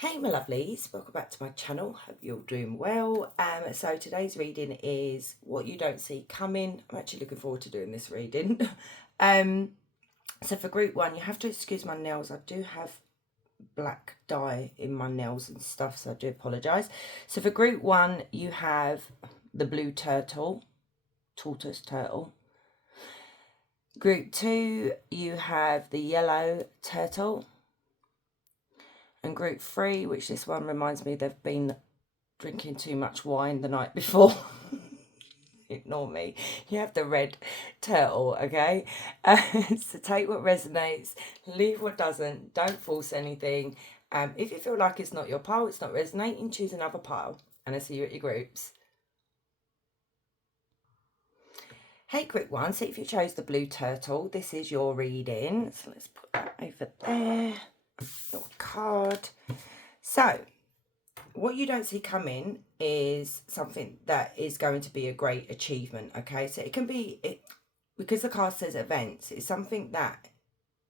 Hey my lovelies, welcome back to my channel. Hope you're all doing well. So today's reading is What You Don't See Coming. I'm actually looking forward to doing this reading. So for group one, you have to excuse my nails. I do have black dye in my nails and stuff, so I do apologise. So for group one, you have the blue turtle, tortoise turtle. Group two, you have the yellow turtle. And group three, which this one reminds me they've been drinking too much wine the night before. Ignore me. You have the red turtle, okay? So take what resonates, leave what doesn't, don't force anything. If you feel like it's not your pile, it's not resonating, choose another pile. And I'll see you at your groups. Hey, group one, so if you chose the blue turtle, this is your reading. So let's put that over there. Little card. So, what you don't see coming is something that is going to be a great achievement, okay? So it can be, because the card says events, it's something that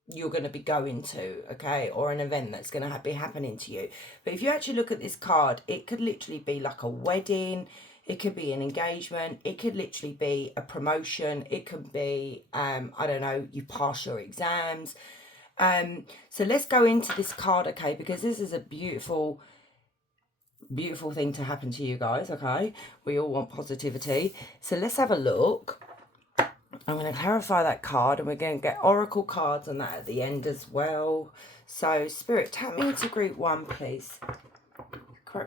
you're going to be going to, okay? Or an event that's going to be happening to you. But if you actually look at this card, it could literally be like a wedding. It could be an engagement. It could literally be a promotion. It could be, I don't know, you pass your exams. So let's go into this card, okay? Because this is a beautiful thing to happen to you guys, okay? We all want positivity. So let's have a look. I'm going to clarify that card, and we're going to get oracle cards on that at the end as well. So Spirit, tap me into group one, please. I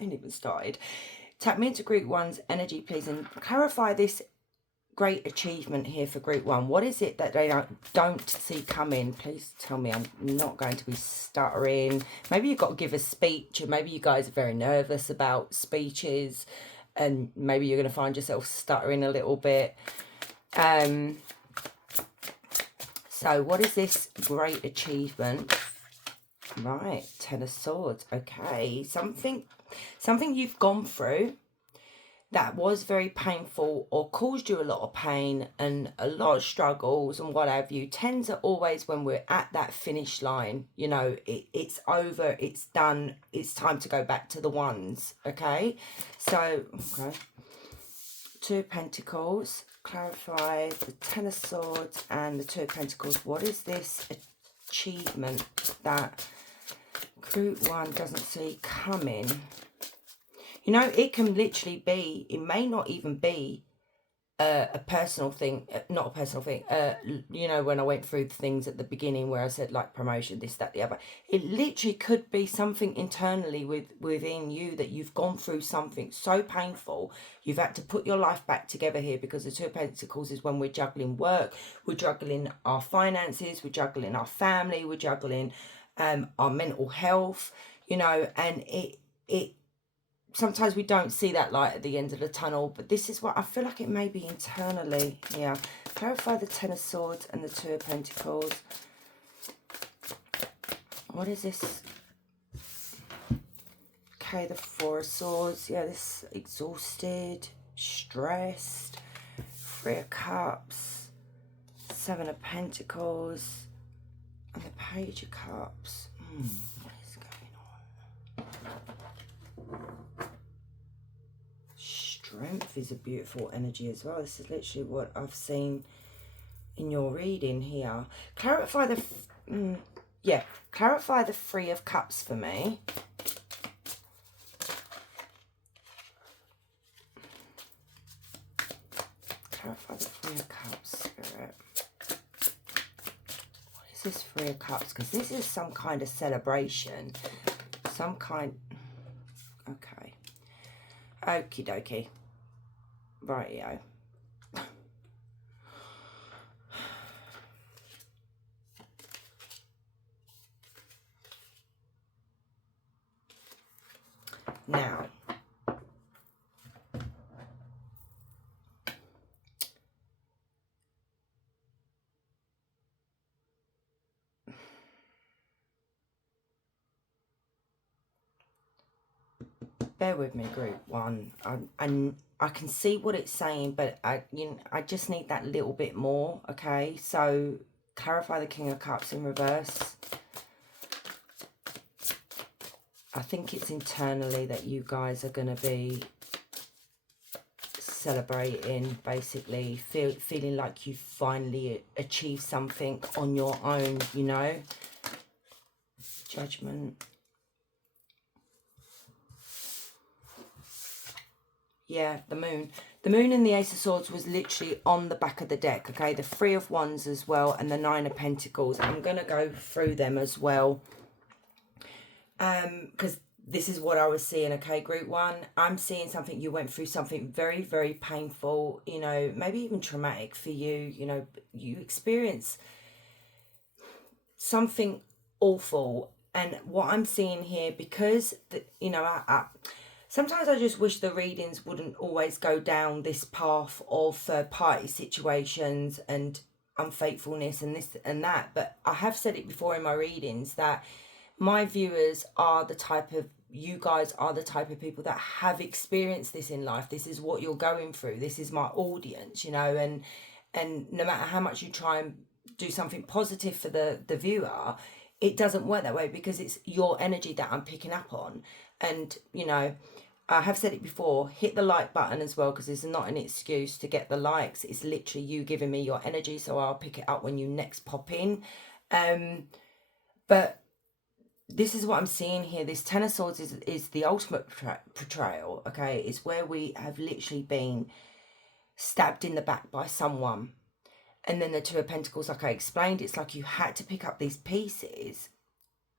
ain't even started. Tap me into group one's energy, please, and clarify this great achievement here for group one. What is it that they don't see coming? Please tell me I'm not going to be stuttering. Maybe you've got to give a speech, or maybe you guys are very nervous about speeches, and maybe you're going to find yourself stuttering a little bit. So what is this great achievement? Right, Ten of Swords. Okay, something you've gone through that was very painful or caused you a lot of pain and a lot of struggles and what have you. Tens are always when we're at that finish line, you know, it's over, it's done, it's time to go back to the ones, okay? So, okay. Two of Pentacles, clarify the Ten of Swords and the Two of Pentacles. What is this achievement that group one doesn't see coming? You know, it can literally be, it may not even be a personal thing, not a personal thing. You know, when I went through the things at the beginning where I said like promotion, this, that, the other, it literally could be something internally within you that you've gone through something so painful. You've had to put your life back together here, because the Two of Pentacles is when we're juggling work, we're juggling our finances, we're juggling our family, we're juggling our mental health, you know, and it sometimes we don't see that light at the end of the tunnel, but this is what I feel like it may be internally. Yeah. Clarify the Ten of Swords and the Two of Pentacles. What is this? Okay, the Four of Swords. Yeah, this exhausted, stressed. Three of Cups. Seven of Pentacles. And the Page of Cups. What is going on? Strength is a beautiful energy as well. This is literally what I've seen in your reading here. Clarify the clarify the Three of Cups for me. Clarify the Three of Cups, Spirit. What is this Three of Cups? Because this is some kind of celebration, some kind. Okay, okie dokie. Rightio. Now, bear with me, group one. I can see what it's saying, but I just need that little bit more, okay? So clarify the King of Cups in reverse. I think it's internally that you guys are going to be celebrating, basically feeling like you finally achieved something on your own, you know. Judgment. Yeah, the moon. The moon and the Ace of Swords was literally on the back of the deck, okay? The Three of Wands as well, and the Nine of Pentacles. I'm going to go through them as well, because this is what I was seeing, okay, Group 1. I'm seeing something, you went through something very, very painful, you know, maybe even traumatic for you, you know, you experience something awful. And what I'm seeing here, because, you know, sometimes I just wish the readings wouldn't always go down this path of third-party situations and unfaithfulness and this and that. But I have said it before in my readings that my viewers are the type of, you guys are the type of people that have experienced this in life. This is what you're going through. This is my audience, you know, and no matter how much you try and do something positive for the viewer, it doesn't work that way, because it's your energy that I'm picking up on. And, you know, I have said it before, hit the like button as well, because it's not an excuse to get the likes. It's literally you giving me your energy, so I'll pick it up when you next pop in. But this is what I'm seeing here. This Ten of Swords is the ultimate portrayal, okay? It's where we have literally been stabbed in the back by someone. And then the Two of Pentacles, like I explained, it's like you had to pick up these pieces.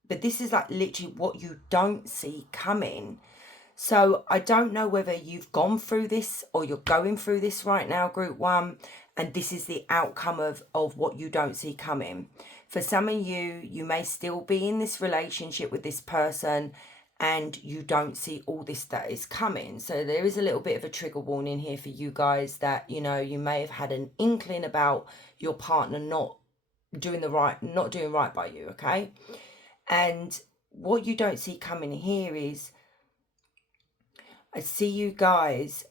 But this is like literally what you don't see coming. So I don't know whether you've gone through this or you're going through this right now, Group 1, and this is the outcome of what you don't see coming. For some of you, you may still be in this relationship with this person and you don't see all this that is coming. So there is a little bit of a trigger warning here for you guys that, you know, you may have had an inkling about your partner not doing right by you, okay? And what you don't see coming here is, I see you guys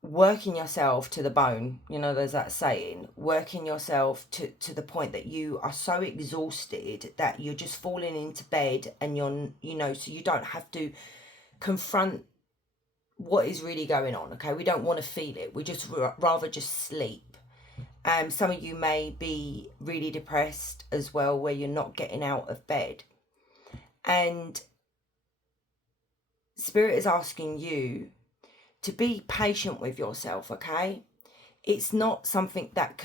working yourself to the bone. You know, there's that saying, working yourself to the point that you are so exhausted that you're just falling into bed and you're, you know, so you don't have to confront what is really going on, okay? We don't want to feel it. We just rather just sleep. Some of you may be really depressed as well, where you're not getting out of bed. And Spirit is asking you to be patient with yourself, okay? It's not something that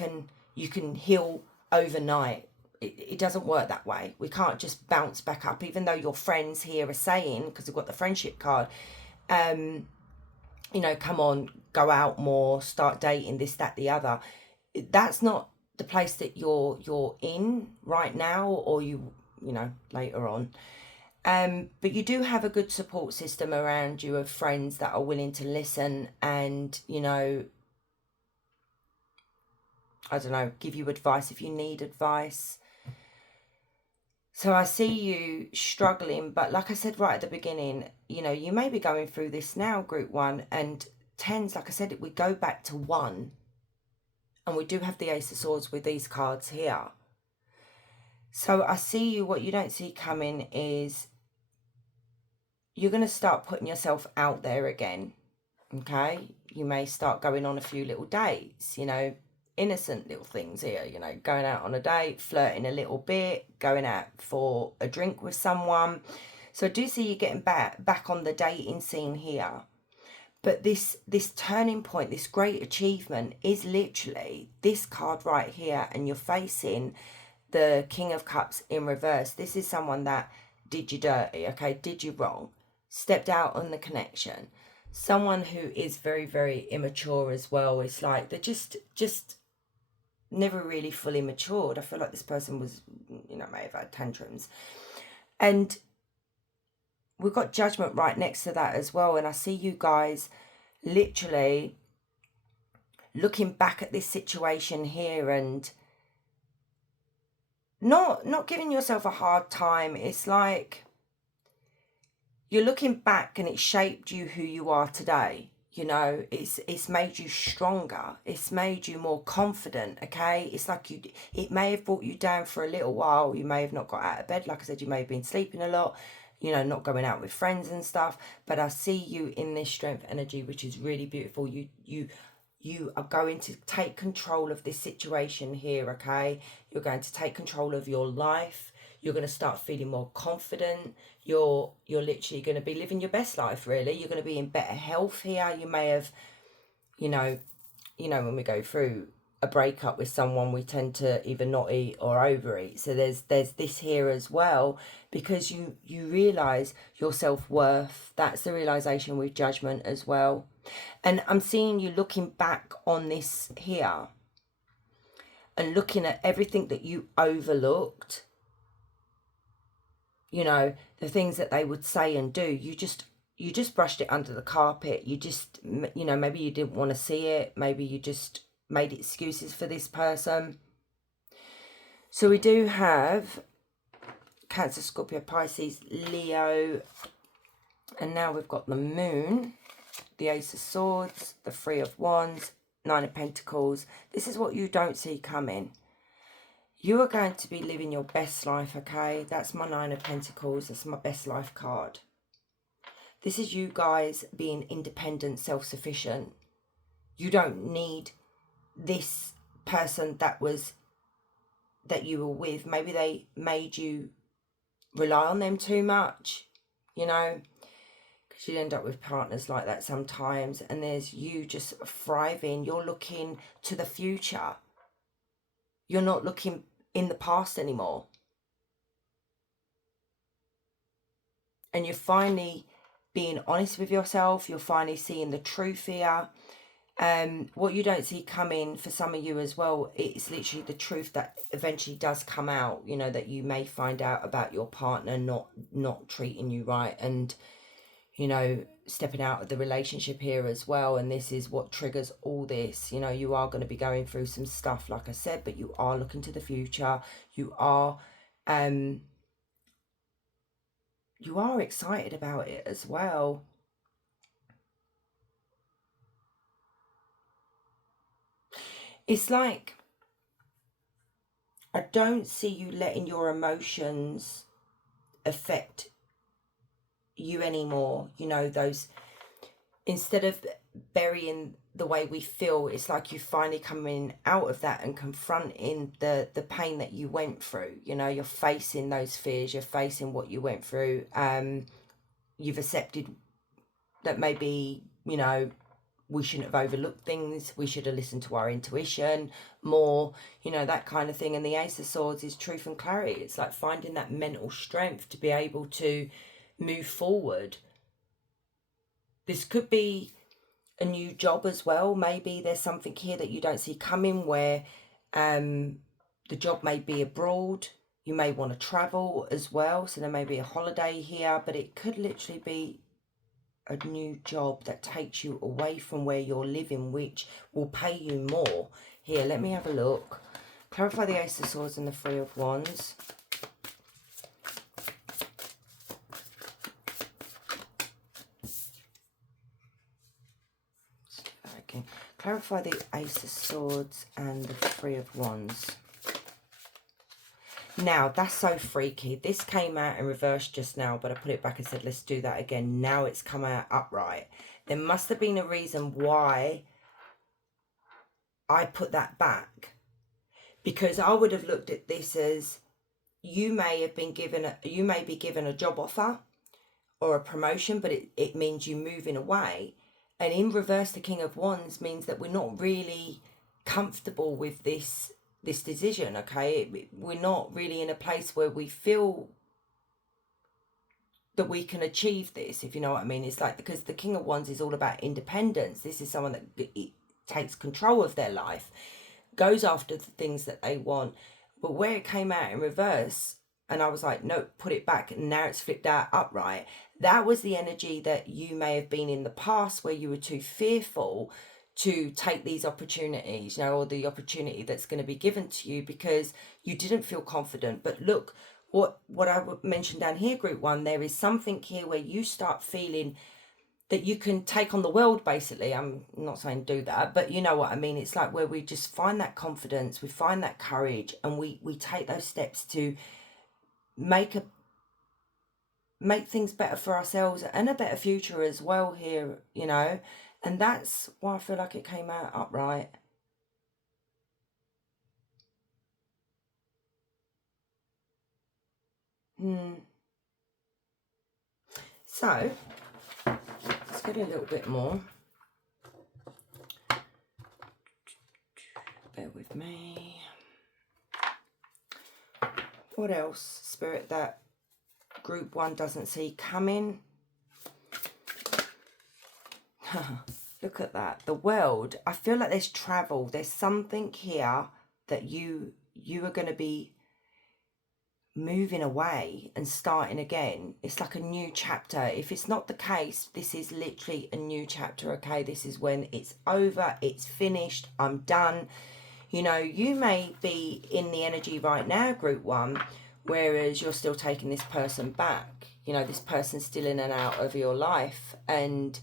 you can heal overnight. It doesn't work that way. We can't just bounce back up, even though your friends here are saying, because we've got the friendship card, you know, come on, go out more, start dating, this, that, the other. That's not the place that you're in right now, or you know, later on. But you do have a good support system around you of friends that are willing to listen and, you know, I don't know, give you advice if you need advice. So I see you struggling, but like I said right at the beginning, you know, you may be going through this now, Group 1, and tens, like I said, we go back to 1. And we do have the Ace of Swords with these cards here. So I see you, what you don't see coming is you're going to start putting yourself out there again, okay? You may start going on a few little dates, you know, innocent little things here, you know, going out on a date, flirting a little bit, going out for a drink with someone. So I do see you getting back on the dating scene here. But this turning point, this great achievement is literally this card right here, and you're facing the King of Cups in reverse. This is someone that did you dirty, okay, did you wrong, stepped out on the connection. Someone who is very, very immature as well. It's like they're just never really fully matured. I feel like this person was, you know, may have had tantrums. And we've got Judgment right next to that as well. And I see you guys literally looking back at this situation here and not giving yourself a hard time. It's like you're looking back and it shaped you who you are today. You know, it's made you stronger. It's made you more confident, okay? It's like it may have brought you down for a little while. You may have not got out of bed. Like I said, you may have been sleeping a lot. you know, not going out with friends and stuff. But I see you in this strength energy, which is really beautiful. You are going to take control of this situation here, okay? You're going to take control of your life. You're going to start feeling more confident. You're literally going to be living your best life, really. You're going to be in better health here. You may have, you know, when we go through a breakup with someone, we tend to either not eat or overeat. So there's this here as well, because you realize your self-worth. That's the realization with Judgment as well. And I'm seeing you looking back on this here and looking at everything that you overlooked, you know, the things that they would say and do. You just brushed it under the carpet. You just, you know, maybe you didn't want to see it. Maybe you just made excuses for this person. So we do have Cancer, Scorpio, Pisces, Leo, and now we've got the Moon, the Ace of Swords, the Three of Wands, Nine of Pentacles. This is what you don't see coming. You are going to be living your best life, okay? That's my Nine of Pentacles. That's my best life card. This is you guys being independent, self-sufficient. You don't need this person that you were with. Maybe they made you rely on them too much, you know, because you end up with partners like that sometimes. And there's you just thriving. You're looking to the future. You're not looking in the past anymore. And you're finally being honest with yourself. You're finally seeing the truth here. What you don't see coming for some of you as well, it's literally the truth that eventually does come out, you know, that you may find out about your partner not treating you right, and, you know, stepping out of the relationship here as well. And this is what triggers all this. You know, you are going to be going through some stuff, like I said, but you are looking to the future. You are excited about it as well. It's like, I don't see you letting your emotions affect you anymore. You know, those, instead of burying the way we feel, it's like you finally coming out of that and confronting the pain that you went through. You know, you're facing those fears, you're facing what you went through. You've accepted that maybe, you know, we shouldn't have overlooked things. We should have listened to our intuition more, you know, that kind of thing. And the Ace of Swords is truth and clarity. It's like finding that mental strength to be able to move forward. This could be a new job as well. Maybe there's something here that you don't see coming, where the job may be abroad. You may want to travel as well. So there may be a holiday here, but it could literally be a new job that takes you away from where you're living, which will pay you more. Here, let me have a look. Clarify the Ace of Swords and the Three of Wands. Let's do that again. Clarify the Ace of Swords and the Three of Wands. Now, that's so freaky. This came out in reverse just now, but I put it back and said, let's do that again. Now it's come out upright. There must have been a reason why I put that back. Because I would have looked at this as, you may be given a job offer or a promotion, but it means you moving away. And in reverse, the King of Wands means that we're not really comfortable with this decision, okay? We're not really in a place where we feel that we can achieve this, if you know what I mean. It's like, because the King of Wands is all about independence. This is someone that takes control of their life, goes after the things that they want. But where it came out in reverse, and I was like, no, put it back, and now it's flipped out upright, that was the energy that you may have been in the past, where you were too fearful to take these opportunities, you know, or the opportunity that's going to be given to you, because you didn't feel confident. But look, what I mentioned down here, group one, there is something here where you start feeling that you can take on the world, basically. I'm not saying do that, but you know what I mean. It's like where we just find that confidence, we find that courage, and we take those steps to make make things better for ourselves and a better future as well here, you know. And that's why I feel like it came out upright. So, let's get a little bit more. Bear with me. What else, Spirit, that Group 1 doesn't see coming? Look at that. The world. I feel like there's travel. There's something here that you are going to be moving away and starting again. It's like a new chapter. If it's not the case, this is literally a new chapter, okay? This is when it's over, it's finished, I'm done. You know, you may be in the energy right now, Group 1, whereas you're still taking this person back. You know, this person's still in and out of your life, and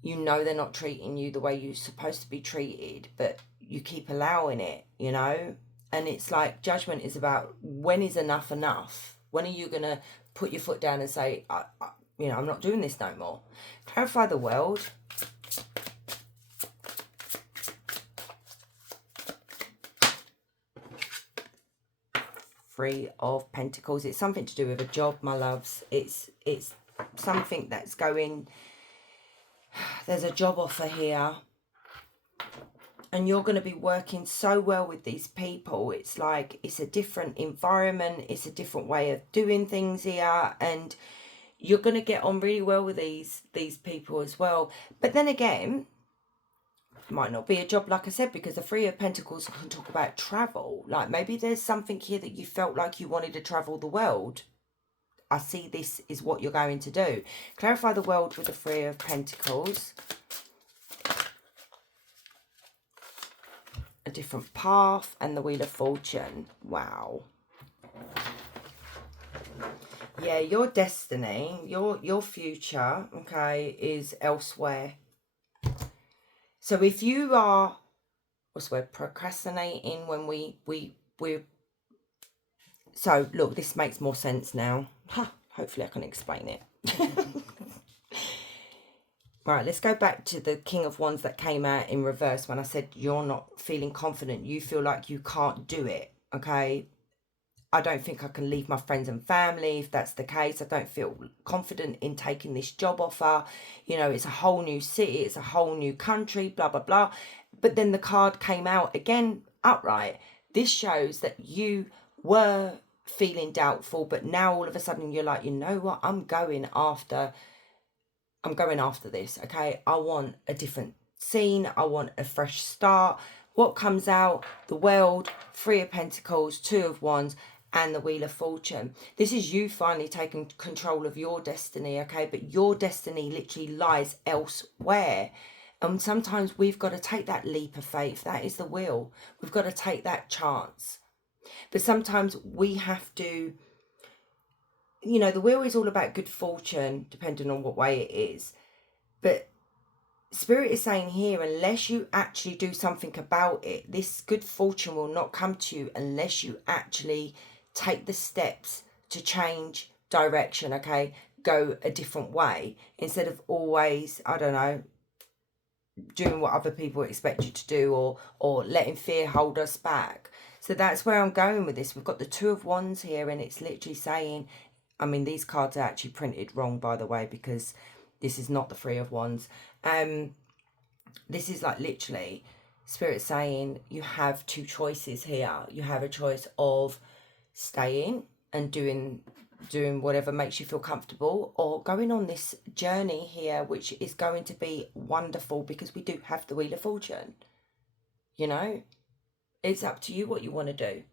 you know they're not treating you the way you're supposed to be treated, but you keep allowing it, you know? And it's like judgment is about when is enough enough? When are you going to put your foot down and say, you know, I'm not doing this no more? Clarify the world. Three of Pentacles. It's something to do with a job, my loves. It's something that's going... There's a job offer here. And you're going to be working so well with these people. It's like, it's a different environment. It's a different way of doing things here. And you're going to get on really well with these people as well. But then again, it might not be a job, like I said, because the Three of Pentacles can talk about travel. Like maybe there's something here that you felt like you wanted to travel the world. I see this is what you're going to do. Clarify the world with the Three of Pentacles. A different path and the Wheel of Fortune. Wow. Yeah, your destiny, your future, okay, is elsewhere. So if you are, what's the word, procrastinating when we're... So look, this makes more sense now. Hopefully I can explain it. Right, let's go back to the King of Wands that came out in reverse when I said you're not feeling confident. You feel like you can't do it, okay? I don't think I can leave my friends and family if that's the case. I don't feel confident in taking this job offer. You know, it's a whole new city. It's a whole new country, blah, blah, blah. But then the card came out again upright. This shows that you were feeling doubtful, but now all of a sudden you're like, you know what? I'm going after this, okay? I want a different scene. I want a fresh start. What comes out? The World, Three of Pentacles, Two of Wands, and the Wheel of Fortune. This is you finally taking control of your destiny, okay? But your destiny literally lies elsewhere. And sometimes we've got to take that leap of faith. That is the will. We've got to take that chance. But sometimes we have to... You know, the wheel is all about good fortune, depending on what way it is. But Spirit is saying here, unless you actually do something about it, this good fortune will not come to you unless you actually take the steps to change direction, okay? Go a different way. Instead of always, I don't know, doing what other people expect you to do, or letting fear hold us back. So that's where I'm going with this. We've got the Two of Wands here, and it's literally saying... I mean, these cards are actually printed wrong, by the way, because this is not the Three of Wands. This is like literally Spirit saying you have two choices here. You have a choice of staying and doing whatever makes you feel comfortable, or going on this journey here, which is going to be wonderful because we do have the Wheel of Fortune. You know, it's up to you what you want to do.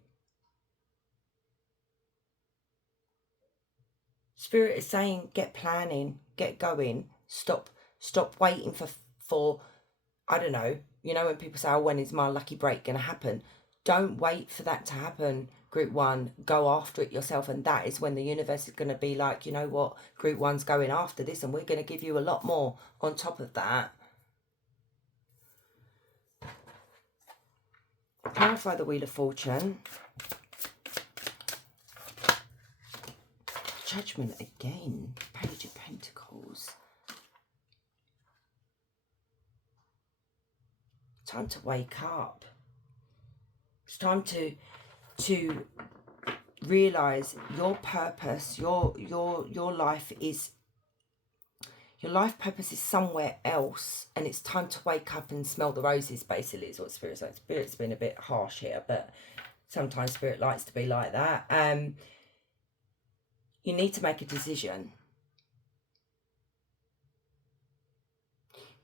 Spirit is saying, get planning, get going, stop waiting for, I don't know, you know, when people say, oh, when is my lucky break going to happen? Don't wait for that to happen, Group 1. Go after it yourself, and that is when the universe is going to be like, you know what, Group 1's going after this, and we're going to give you a lot more on top of that. Clarify the Wheel of Fortune. Judgment again. Page of Pentacles. Time to wake up. It's time to realize your purpose, your life is, your life purpose is somewhere else, and it's time to wake up and smell the roses, basically, is what Spirit's like. Spirit's been a bit harsh here, but sometimes Spirit likes to be like that. You need to make a decision.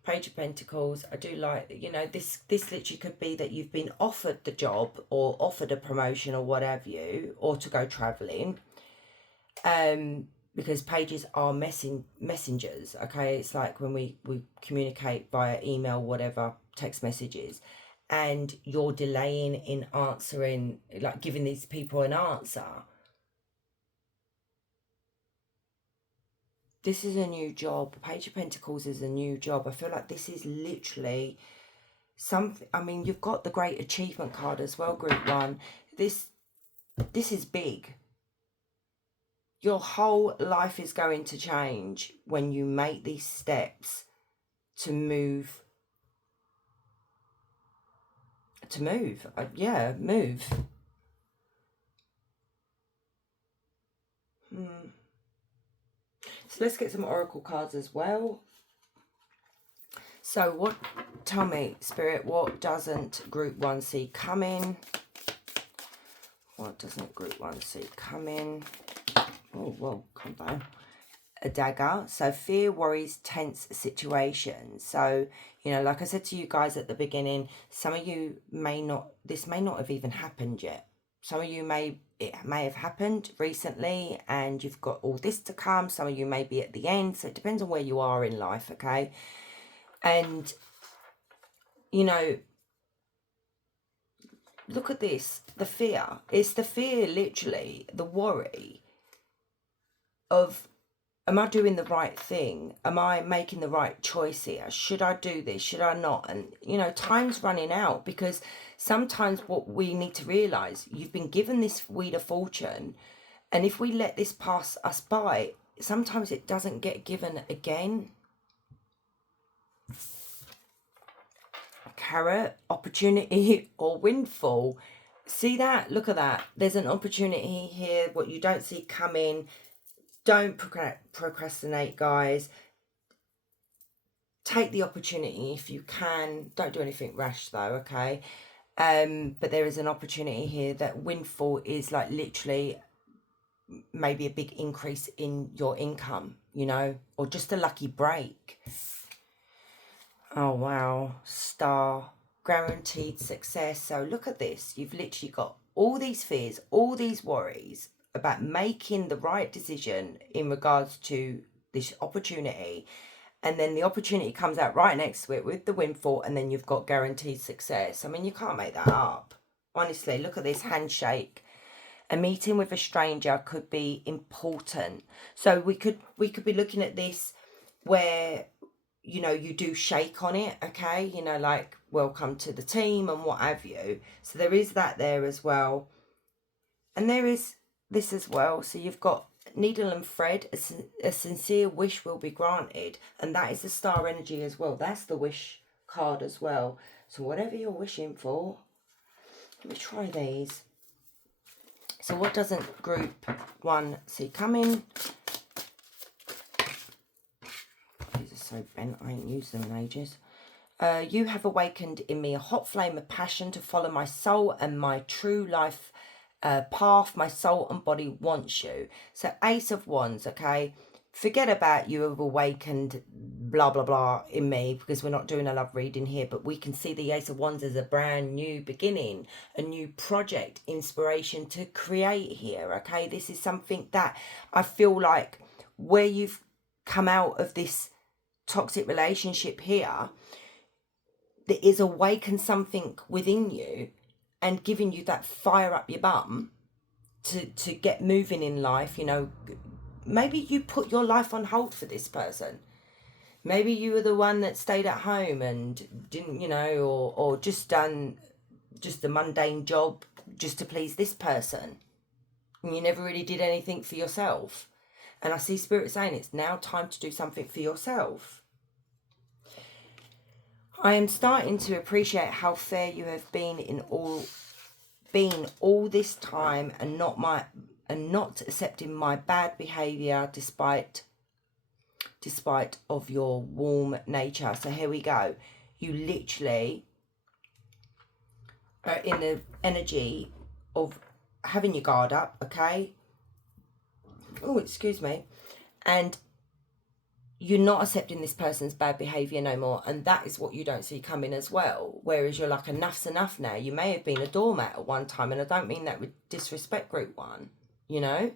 Page of Pentacles, I do like, you know, this literally could be that you've been offered the job or offered a promotion or what have you, or to go travelling. Because pages are messengers, okay? It's like when we communicate via email, whatever, text messages, and you're delaying in answering, like giving these people an answer. This is a new job. Page of Pentacles is a new job. I feel like this is literally something. I mean, you've got the Great Achievement card as well, Group 1. This is big. Your whole life is going to change when you make these steps to move. Yeah, move. So let's get some oracle cards as well. So what, tell me, Spirit, what doesn't Group 1 see coming? What doesn't Group 1 see coming? Oh, whoa, calm down. A dagger. So fear, worries, tense situations. So, you know, like I said to you guys at the beginning, some of you this may not have even happened yet. Some of you it may have happened recently and you've got all this to come. Some of you may be at the end. So it depends on where you are in life, okay? And, you know, look at this. The fear. It's the fear, literally, the worry of, am I doing the right thing? Am I making the right choice here? Should I do this? Should I not? And, you know, time's running out, because sometimes what we need to realise, you've been given this Wheel of Fortune, and if we let this pass us by, sometimes it doesn't get given again. Carrot, opportunity or windfall. See that? Look at that. There's an opportunity here, what you don't see coming. Don't procrastinate, guys. Take the opportunity if you can. Don't do anything rash though, okay? But there is an opportunity here that windfall is like literally maybe a big increase in your income, you know, or just a lucky break. Oh, wow. Star. Guaranteed success. So look at this. You've literally got all these fears, all these worries about making the right decision in regards to this opportunity, and then the opportunity comes out right next to it with the windfall, and then you've got guaranteed success. I mean, you can't make that up. Honestly, look at this handshake. A meeting with a stranger could be important. So we could be looking at this where, you know, you do shake on it, okay? You know, like, welcome to the team and what have you. So there is that there as well. And there is this as well. So you've got needle and thread. A sincere wish will be granted. And that is the star energy as well. That's the wish card as well. So whatever you're wishing for, let me try these. So what doesn't Group 1 see coming? These are so bent, I ain't used them in ages. You have awakened in me a hot flame of passion to follow my soul and my true life path. My soul and body wants you. So Ace of Wands, okay? Forget about you have awakened blah, blah, blah in me, because we're not doing a love reading here, but we can see the Ace of Wands as a brand new beginning, a new project, inspiration to create here, okay? This is something that I feel like where you've come out of this toxic relationship here, there is awakened something within you and giving you that fire up your bum to get moving in life. You know, maybe you put your life on hold for this person. Maybe you were the one that stayed at home and didn't, you know, or just done just a mundane job just to please this person. And you never really did anything for yourself. And I see Spirit saying it's now time to do something for yourself. I am starting to appreciate how fair you have been all this time, and not accepting my bad behavior despite of your warm nature. So here we go. You literally are in the energy of having your guard up, okay? Oh, excuse me. And you're not accepting this person's bad behaviour no more, and that is what you don't see coming as well. Whereas you're like, enough's enough now. You may have been a doormat at one time, and I don't mean that with disrespect, group one, you know?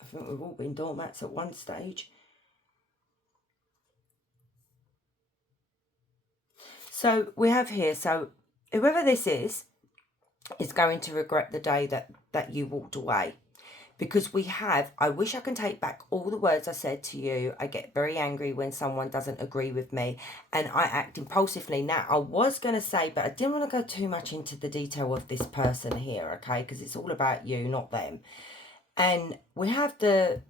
I think we've all been doormats at one stage. So we have here, so whoever this is going to regret the day that you walked away. Because we have, I wish I can take back all the words I said to you. I get very angry when someone doesn't agree with me, and I act impulsively. Now, I was going to say, but I didn't want to go too much into the detail of this person here, okay? Because it's all about you, not them. And we have the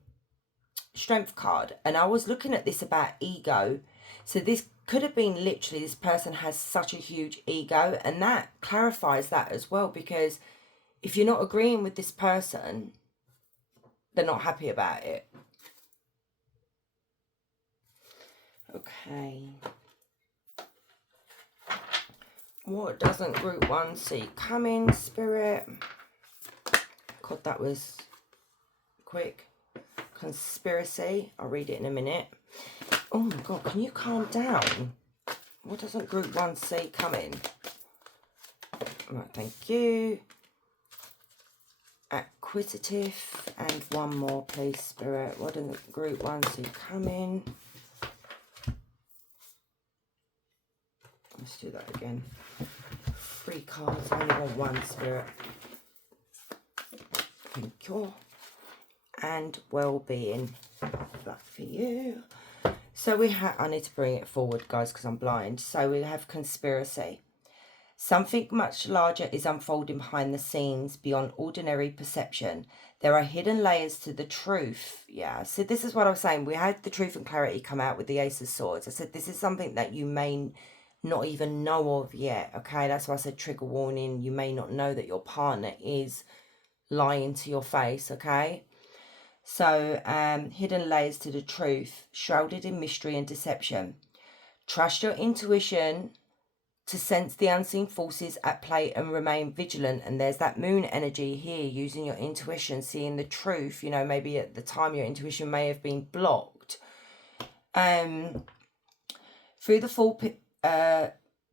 Strength card, and I was looking at this about ego. So this could have been literally, this person has such a huge ego, and that clarifies that as well, because if you're not agreeing with this person, they're not happy about it. Okay. What doesn't group one see coming, Spirit? God, that was quick. Conspiracy. I'll read it in a minute. Oh my God, can you calm down? What doesn't group one see coming? Right, thank you. Acquisitive, and one more please, Spirit. What doesn't group one see coming? Let's do that again. 3 cards, I only want 1, Spirit. Thank you. And well-being. That for you. So we have, I need to bring it forward, guys, because I'm blind. So we have conspiracy. Something much larger is unfolding behind the scenes beyond ordinary perception. There are hidden layers to the truth. Yeah, so this is what I was saying. We had the truth and clarity come out with the Ace of Swords. I said this is something that you may not even know of yet, okay? That's why I said trigger warning. You may not know that your partner is lying to your face, okay? So, hidden layers to the truth, shrouded in mystery and deception. Trust your intuition to sense the unseen forces at play and remain vigilant. And there's that moon energy here, using your intuition, seeing the truth. You know, maybe at the time your intuition may have been blocked. Through the full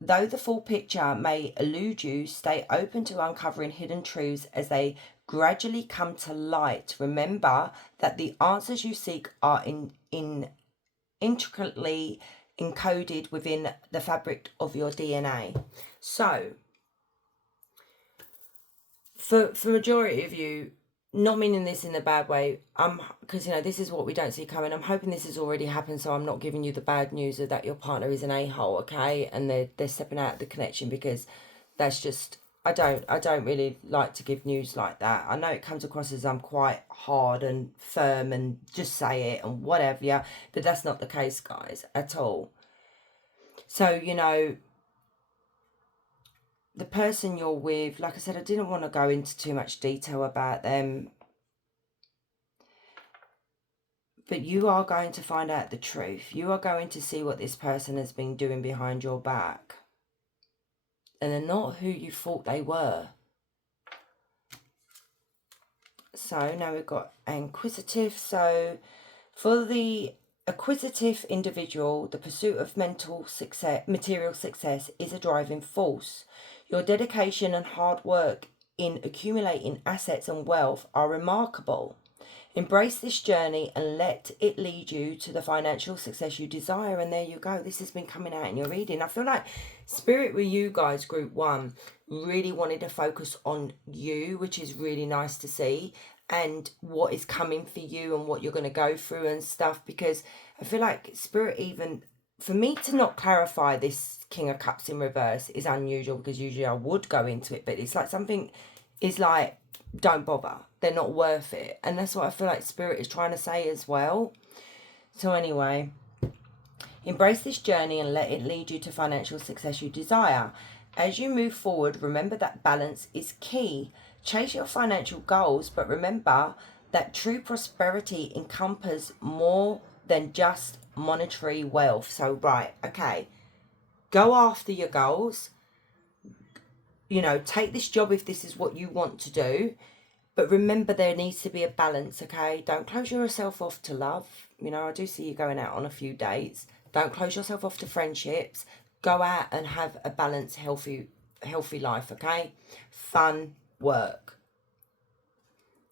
though the full picture may elude you, stay open to uncovering hidden truths as they gradually come to light. Remember that the answers you seek are intricately encoded within the fabric of your DNA. So for majority of you, not meaning this in a bad way, because you know this is what we don't see coming. I'm hoping this has already happened, so I'm not giving you the bad news of that your partner is an a-hole, okay, and they're stepping out of the connection, because that's just, I don't really like to give news like that. I know it comes across as I'm quite hard and firm and just say it and whatever, yeah, but that's not the case, guys, at all. So, you know, the person you're with, like I said, I didn't want to go into too much detail about them, but you are going to find out the truth. You are going to see what this person has been doing behind your back, and they're not who you thought they were. So now we've got inquisitive. So for the acquisitive individual, the pursuit of material success is a driving force. Your dedication and hard work in accumulating assets and wealth are remarkable. Embrace this journey and let it lead you to the financial success you desire. And there you go. This has been coming out in your reading. I feel like Spirit with you guys, group one, really wanted to focus on you, which is really nice to see, and what is coming for you and what you're going to go through and stuff, because I feel like Spirit, even for me to not clarify this King of Cups in reverse is unusual, because usually I would go into it, but it's like something is like don't bother. They're not worth it. And that's what I feel like Spirit is trying to say as well. So anyway, embrace this journey and let it lead you to financial success you desire. As you move forward, remember that balance is key. Chase your financial goals, but remember that true prosperity encompasses more than just monetary wealth. So, right, okay, go after your goals. You know, take this job if this is what you want to do. But remember, there needs to be a balance, okay? Don't close yourself off to love. You know, I do see you going out on a few dates. Don't close yourself off to friendships. Go out and have a balanced, healthy life, okay? Fun, work.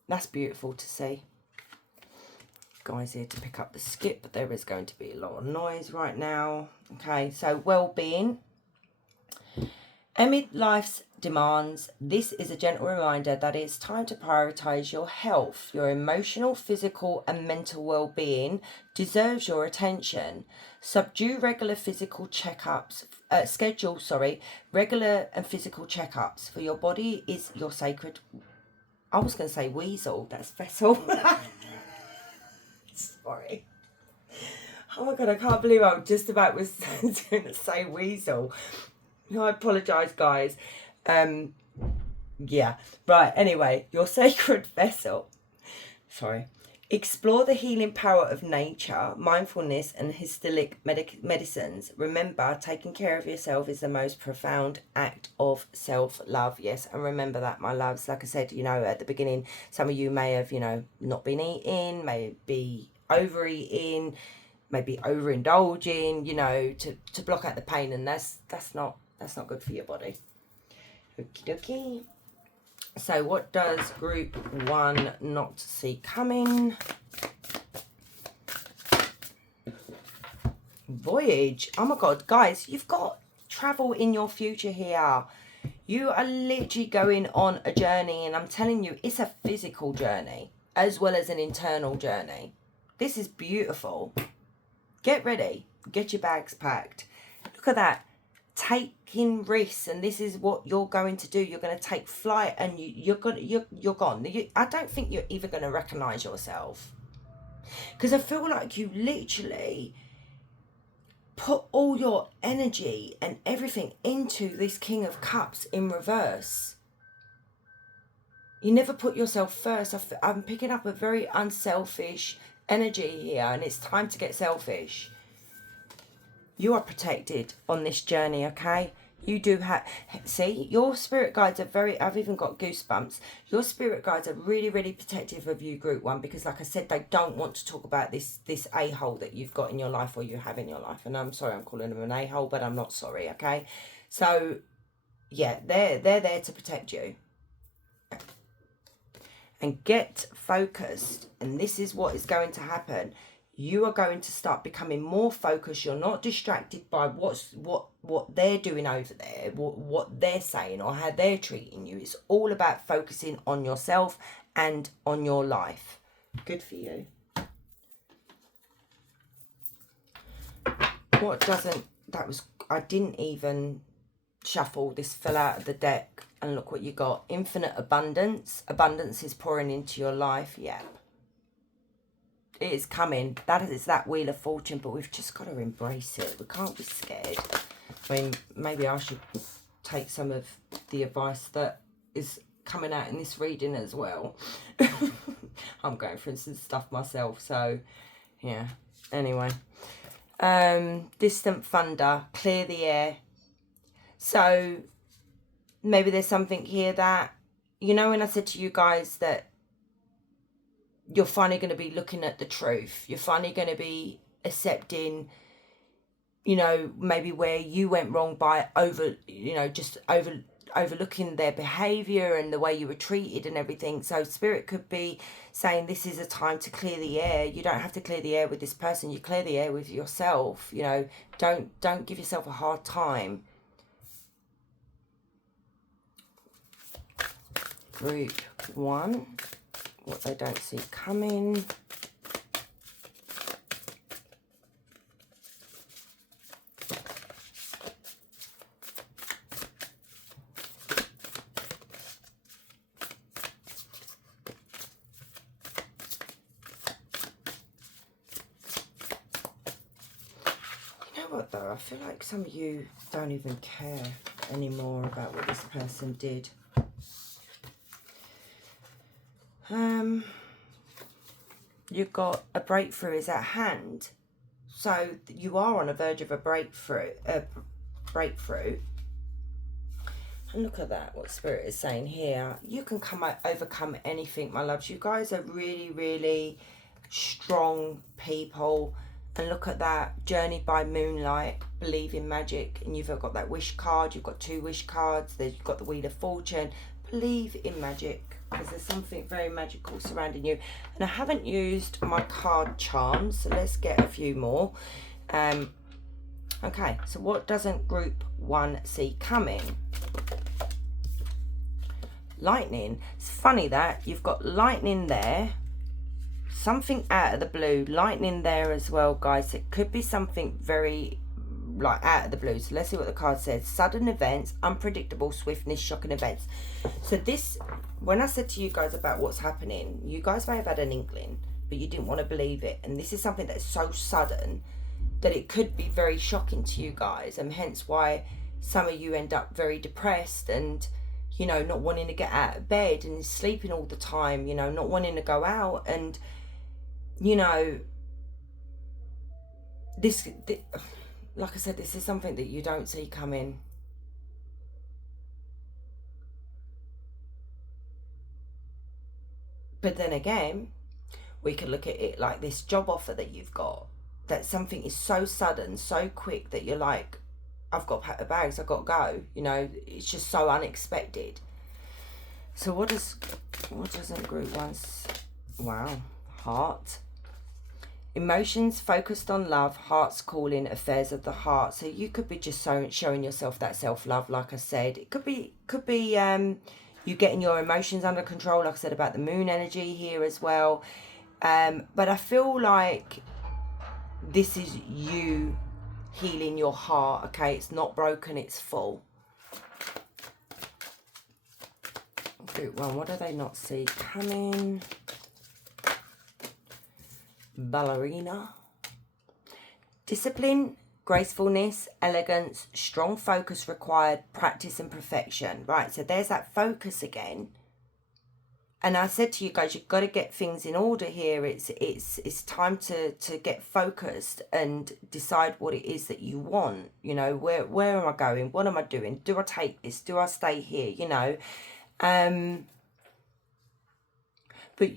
That's beautiful to see. Guys here to pick up the skip, but there is going to be a lot of noise right now. Okay, so well-being. Amid life's demands, this is a gentle reminder that it's time to prioritize your health. Your emotional, physical, and mental well-being deserves your attention. Schedule regular and physical checkups for your body is your sacred. I was going to say weasel. That's vessel. Sorry. Oh my god, I can't believe I just about was going to say weasel. I apologise, guys. Yeah. Right, anyway, your sacred vessel. Sorry. Explore the healing power of nature, mindfulness and holistic medicines. Remember, taking care of yourself is the most profound act of self-love. Yes, and remember that, my loves. Like I said, you know, at the beginning, some of you may have, you know, not been eating, may be overeating, maybe overindulging, you know, to block out the pain, and that's not good for your body. Okie dokie. So what does group 1 not see coming? Voyage. Oh my god, guys, you've got travel in your future here. You are literally going on a journey, and I'm telling you, it's a physical journey as well as an internal journey. This is beautiful. Get ready. Get your bags packed. Look at that. Taking risks, and this is what you're going to do. You're going to take flight, and you're gone. I don't think you're even going to recognize yourself, because I feel like you literally put all your energy and everything into this King of Cups in reverse. You never put yourself first. I'm picking up a very unselfish energy here, and it's time to get selfish. You are protected on this journey, okay? You do have, see, your spirit guides are very, I've even got goosebumps. Your spirit guides are really, really protective of you, group 1, because like I said, they don't want to talk about this a-hole that you've got in your life, or you have in your life. And I'm sorry, I'm calling them an a-hole, but I'm not sorry, okay? So, yeah, they're there to protect you. And get focused, and this is what is going to happen. You are going to start becoming more focused. You're not distracted by what they're doing over there, what they're saying or how they're treating you. It's all about focusing on yourself and on your life. Good for you. What doesn't, I didn't even shuffle. This fell out of the deck, and look what you got. Infinite abundance. Abundance is pouring into your life. Yep. It is coming. That is that Wheel of Fortune, but we've just got to embrace it. We can't be scared. I mean, maybe I should take some of the advice that is coming out in this reading as well. I'm going through some stuff myself, so yeah. Anyway, distant thunder, clear the air. So maybe there's something here that, you know, when I said to you guys that you're finally going to be looking at the truth. You're finally going to be accepting, you know, maybe where you went wrong by overlooking their behaviour and the way you were treated and everything. So Spirit could be saying this is a time to clear the air. You don't have to clear the air with this person. You clear the air with yourself. You know, don't give yourself a hard time. Group 1. What they don't see coming. what though? I feel like some of you don't even care anymore about what this person did. You've got a breakthrough is at hand. So you are on the verge of a breakthrough. And look at that, what Spirit is saying here. You can overcome anything, my loves. You guys are really, really strong people. And look at that, journey by moonlight, believe in magic. And you've got that wish card. You've got 2 wish cards. You've got the Wheel of Fortune. Believe in magic, because there's something very magical surrounding you. And I haven't used my card charms, so let's get a few more. Okay, so what doesn't group 1 see coming? Lightning. It's funny that you've got lightning there, something out of the blue, lightning there as well, guys. It could be something very like out of the blue. So let's see what the card says. Sudden events, unpredictable swiftness, shocking events. So this, when I said to you guys about what's happening, you guys may have had an inkling, but you didn't want to believe it. And this is something that's so sudden that it could be very shocking to you guys, and hence why some of you end up very depressed and, you know, not wanting to get out of bed and sleeping all the time, you know, not wanting to go out. And, you know, this like I said, this is something that you don't see coming. But then again, we could look at it like this job offer that you've got, that something is so sudden, so quick that you're like, I've got to pack the bags, I've got to go. You know, it's just so unexpected. So what doesn't group 1? Wow, heart. Emotions focused on love, heart's calling, affairs of the heart. So you could be just showing yourself that self-love, like I said. It could be you getting your emotions under control, like I said about the moon energy here as well. But I feel like this is you healing your heart, okay? It's not broken, it's full. Group 1, what do they not see coming? Ballerina. Discipline, gracefulness, elegance, strong focus required, practice and perfection. Right, so there's that focus again. And I said to you guys, you've got to get things in order here. It's time to get focused and decide what it is that you want. You know, where am I going? What am I doing? Do I take this? Do I stay here? You know, but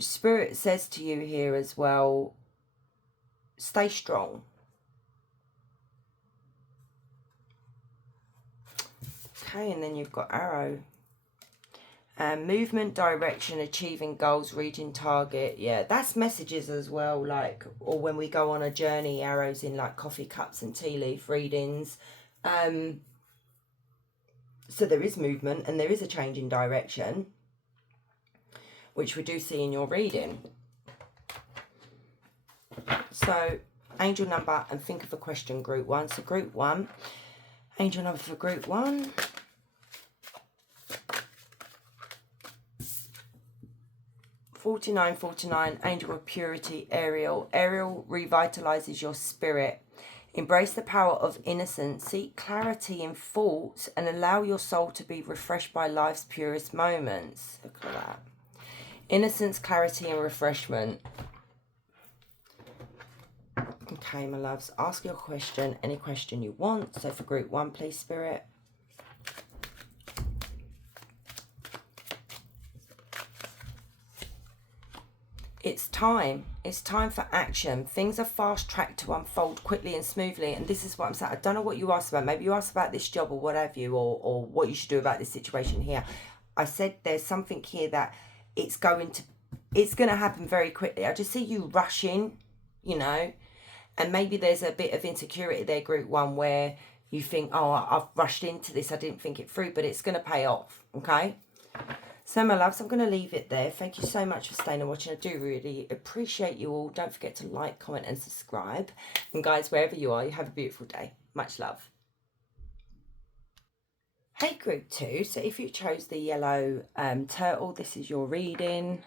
Spirit says to you here as well, stay strong. Okay, and then you've got arrow. Movement, direction, achieving goals, reaching target. Yeah, that's messages as well, like, or when we go on a journey, arrows in like coffee cups and tea leaf readings. So there is movement and there is a change in direction, which we do see in your reading. So angel number, and think of a question, group 1. So group 1, angel number for group 1. $49.49, angel of purity, Ariel. Ariel revitalizes your spirit. Embrace the power of innocence. Seek clarity in thoughts and allow your soul to be refreshed by life's purest moments. Look at that. Innocence, clarity and refreshment. Okay, my loves, ask your question, any question you want. So for group 1, please, Spirit. It's time. It's time for action. Things are fast-tracked to unfold quickly and smoothly. And this is what I'm saying. I don't know what you asked about. Maybe you asked about this job or what have you, or what you should do about this situation here. I said there's something here that it's going to happen very quickly. I just see you rushing, you know, and maybe there's a bit of insecurity there, group 1, where you think, oh, I've rushed into this, I didn't think it through, but it's going to pay off, okay? So, my loves, I'm going to leave it there. Thank you so much for staying and watching. I do really appreciate you all. Don't forget to like, comment and subscribe. And guys, wherever you are, you have a beautiful day. Much love. Hey, group 2. So if you chose the yellow turtle, this is your reading.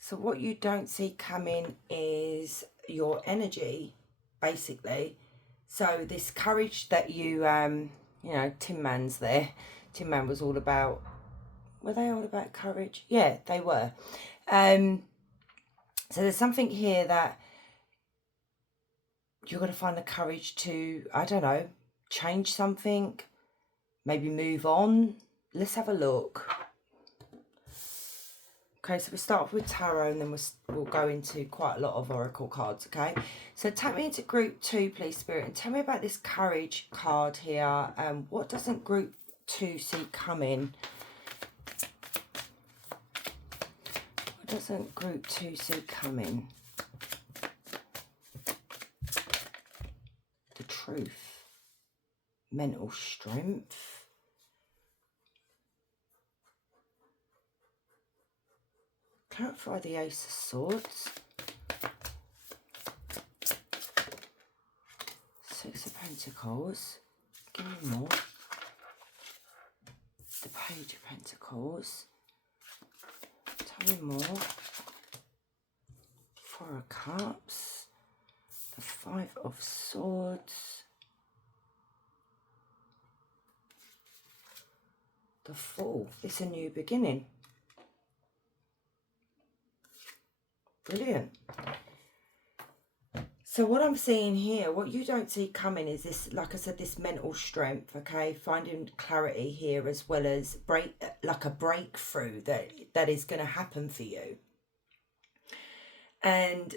So what you don't see coming is your energy. basically. So this courage that you, you know, Tin Man's there. Tin Man was all about, were they all about courage? Yeah, they were. So there's something here that you're going to find the courage to, I don't know, change something, maybe move on. Let's have a look. Okay, so we start off with tarot and then we'll go into quite a lot of oracle cards, okay? So take me into group 2, please, Spirit, and tell me about this courage card here. What doesn't group 2 see coming? What doesn't group 2 see coming? The truth. Mental strength. Clarify the Ace of Swords. Six of Pentacles. Give me more. The Page of Pentacles. Tell me more. Four of Cups. The Five of Swords. The Fool. It's a new beginning. Brilliant. So what I'm seeing here, what you don't see coming is this, like I said, this mental strength, okay? Finding clarity here, as well as like a breakthrough that is going to happen for you. And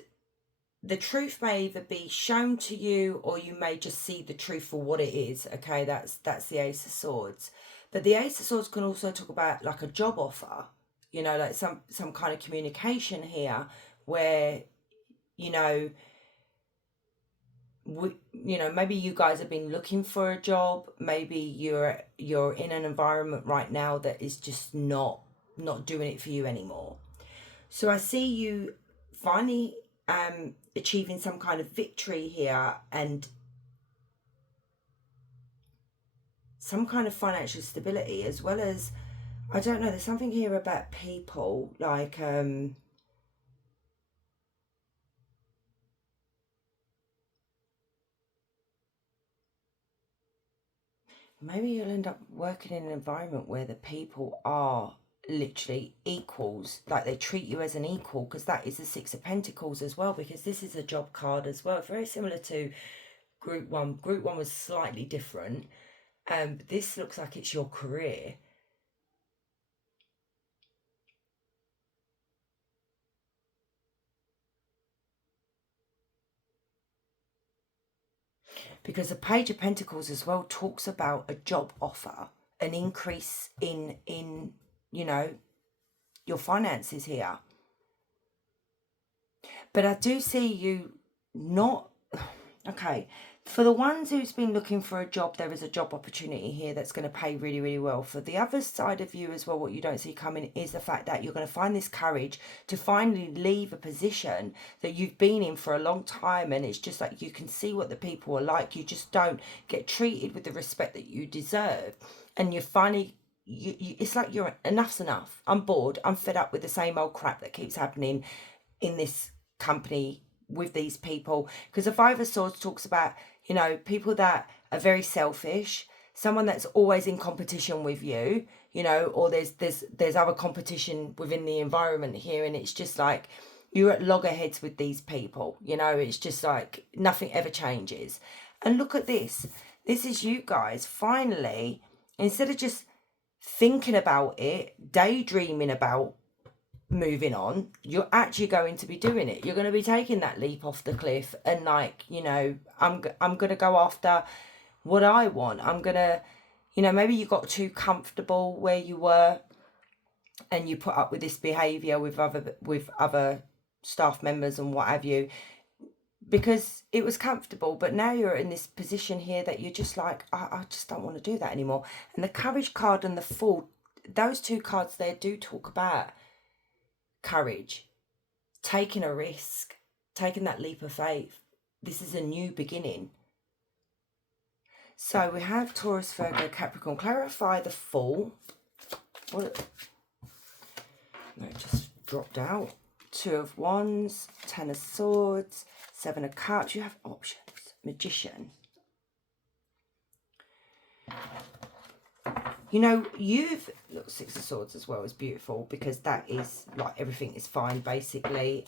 the truth may either be shown to you, or you may just see the truth for what it is, okay? That's the Ace of Swords. But the Ace of Swords can also talk about like a job offer, you know, like some kind of communication here where, you know, maybe you guys have been looking for a job. Maybe you're in an environment right now that is just not doing it for you anymore. So I see you finally achieving some kind of victory here, and some kind of financial stability, as well as, I don't know, there's something here about people, like maybe you'll end up working in an environment where the people are literally equals, like they treat you as an equal, because that is the Six of Pentacles as well, because this is a job card as well, very similar to group 1. Group 1 was slightly different, but this looks like it's your career. Because the Page of Pentacles as well talks about a job offer, an increase in you know, your finances here. But I do see you not, okay, for the ones who's been looking for a job, there is a job opportunity here that's going to pay really, really well. For the other side of you as well, what you don't see coming is the fact that you're going to find this courage to finally leave a position that you've been in for a long time, and it's just like you can see what the people are like. You just don't get treated with the respect that you deserve, and you finally, it's like you're, enough's enough. I'm bored. I'm fed up with the same old crap that keeps happening in this company with these people. Because the Five of Swords talks about, you know, people that are very selfish, someone that's always in competition with you, you know, or there's other competition within the environment here, and it's just like you're at loggerheads with these people, you know, it's just like nothing ever changes. And look at this. This is you guys finally, instead of just thinking about it, daydreaming about moving on, you're actually going to be doing it. You're going to be taking that leap off the cliff, and like, you know, I'm going to go after what I want. I'm going to, you know, maybe you got too comfortable where you were and you put up with this behavior with other staff members and what have you, because it was comfortable. But now you're in this position here that you're just like, I just don't want to do that anymore. And the Courage card and the Fool, those two cards there do talk about courage, taking a risk, taking that leap of faith. This is a new beginning. So we have Taurus, Virgo, Capricorn. Clarify the Fool. What? No, it just dropped out. Two of Wands, Ten of Swords, Seven of Cups. You have options. Magician. You know, look, Six of Swords as well is beautiful, because that is like everything is fine basically.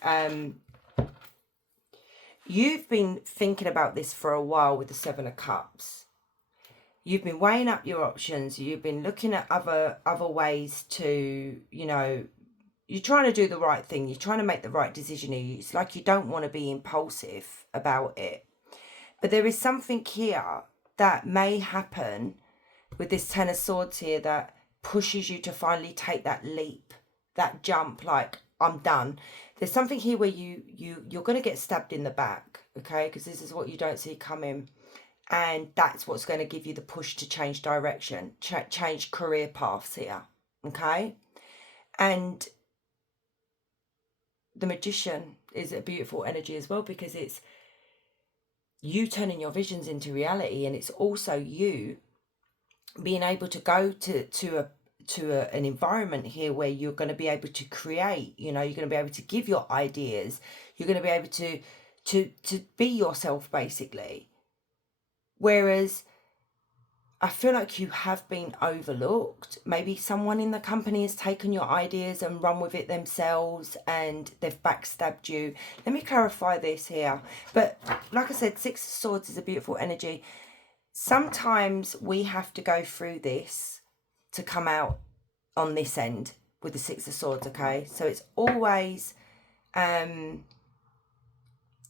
You've been thinking about this for a while with the Seven of Cups. You've been weighing up your options. You've been looking at other ways to, you know, you're trying to do the right thing. You're trying to make the right decision. It's like you don't want to be impulsive about it. But there is something here that may happen with this Ten of Swords here that pushes you to finally take that leap, that jump, like, I'm done. There's something here where you're going to get stabbed in the back, okay? Because this is what you don't see coming. And that's what's going to give you the push to change direction, change career paths here, okay? And the Magician is a beautiful energy as well, because it's you turning your visions into reality, and it's also you being able to go to an environment here where you're going to be able to create, you know, you're going to be able to give your ideas, you're going to be able to be yourself basically. Whereas I feel like you have been overlooked. Maybe someone in the company has taken your ideas and run with it themselves, and they've backstabbed you. Let me clarify this here. But like I said, Six of Swords is a beautiful energy. Sometimes we have to go through this to come out on this end with the Six of Swords, okay? So it's always,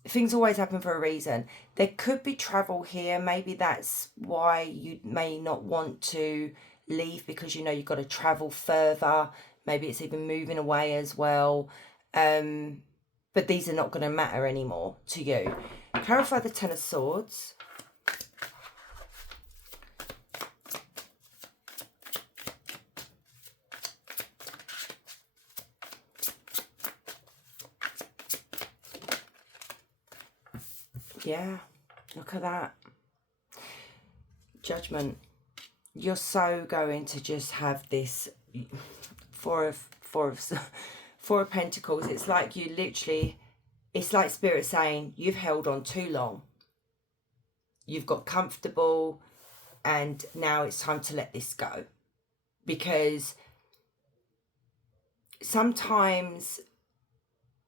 things always happen for a reason. There could be travel here. Maybe that's why you may not want to leave, because you know you've got to travel further. Maybe it's even moving away as well. But these are not going to matter anymore to you. Clarify the Ten of Swords. Yeah, look at that. Judgment. You're so going to just have this Four of Pentacles. It's like you literally, it's like Spirit saying you've held on too long. You've got comfortable, and now it's time to let this go. Because sometimes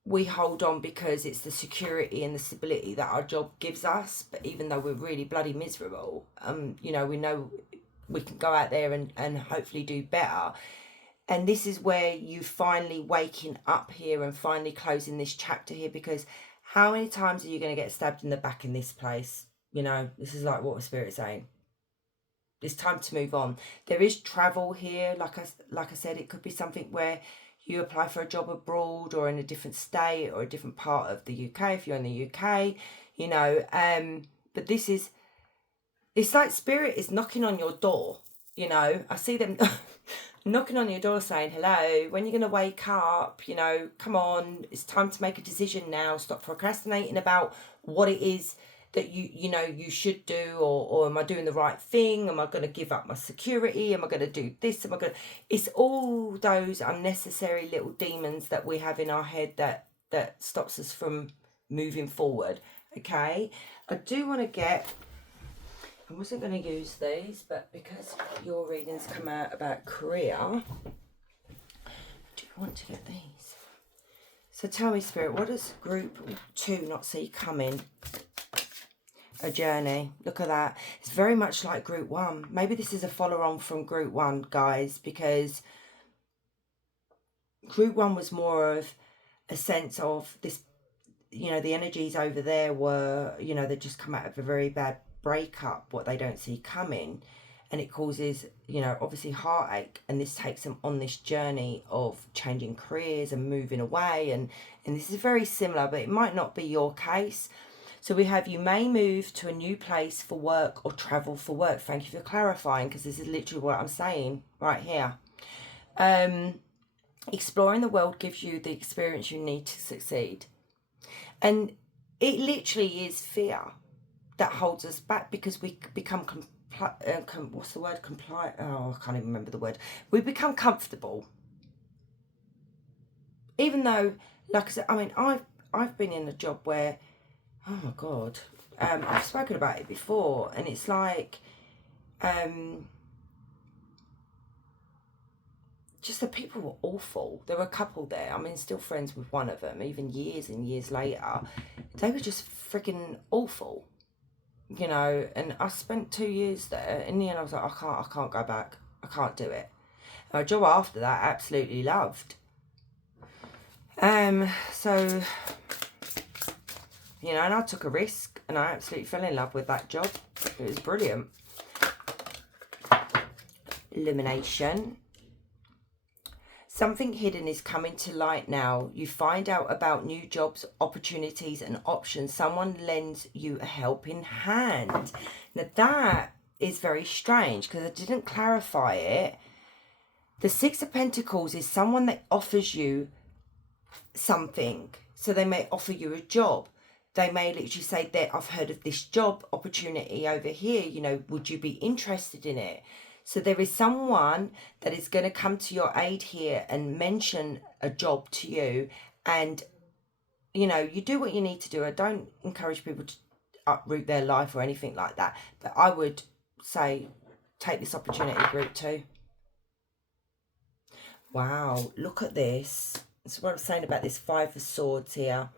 we hold on because it's the security and the stability that our job gives us. But even though we're really bloody miserable, you know we can go out there and hopefully do better. And this is where you finally waking up here and finally closing this chapter here, because how many times are you going to get stabbed in the back in this place? You know, this is like what the Spirit's saying. It's time to move on. There is travel here. Like I said, it could be something where you apply for a job abroad or in a different state or a different part of the UK if you're in the UK, you know. But this is, it's like Spirit is knocking on your door, you know. I see them knocking on your door saying, hello, when you're going to wake up, you know, come on, it's time to make a decision now. Stop procrastinating about what it is that you know you should do, or am I doing the right thing? Am I going to give up my security? Am I going to do this? Am I going to... It's all those unnecessary little demons that we have in our head that stops us from moving forward, okay? I do want to get... I wasn't going to use these, but because your readings come out about career, I do want to get these. So tell me, Spirit, what does group 2 not see coming? A journey. Look at that. It's very much like group 1. Maybe this is a follow-on from group 1, guys, because group 1 was more of a sense of this, you know, the energies over there were, you know, they just come out of a very bad breakup, what they don't see coming, and it causes, you know, obviously heartache, and this takes them on this journey of changing careers and moving away, and this is very similar, but it might not be your case. So we have, you may move to a new place for work or travel for work. Thank you for clarifying, because this is literally what I'm saying right here. Exploring the world gives you the experience you need to succeed. And it literally is fear that holds us back, because we become, what's the word? Compliant. Oh, I can't even remember the word. We become comfortable. Even though, like I said, I mean, I've been in a job where, oh my God, I've spoken about it before, and it's like, just the people were awful. There were a couple there. I mean, still friends with one of them, even years and years later. They were just freaking awful, you know. And I spent 2 years there. In the end, I was like, I can't go back. I can't do it. My job after that, I absolutely loved. So, you know, and I took a risk, and I absolutely fell in love with that job. It was brilliant. Illumination. Something hidden is coming to light now. You find out about new jobs, opportunities, and options. Someone lends you a helping hand. Now that is very strange because I didn't clarify it. The Six of Pentacles is someone that offers you something. So they may offer you a job. They may literally say that I've heard of this job opportunity over here. You know, would you be interested in it? So there is someone that is going to come to your aid here and mention a job to you. And, you know, you do what you need to do. I don't encourage people to uproot their life or anything like that. But I would say take this opportunity, group 2. Wow, look at this. This is what I'm saying about this 5 of Swords here.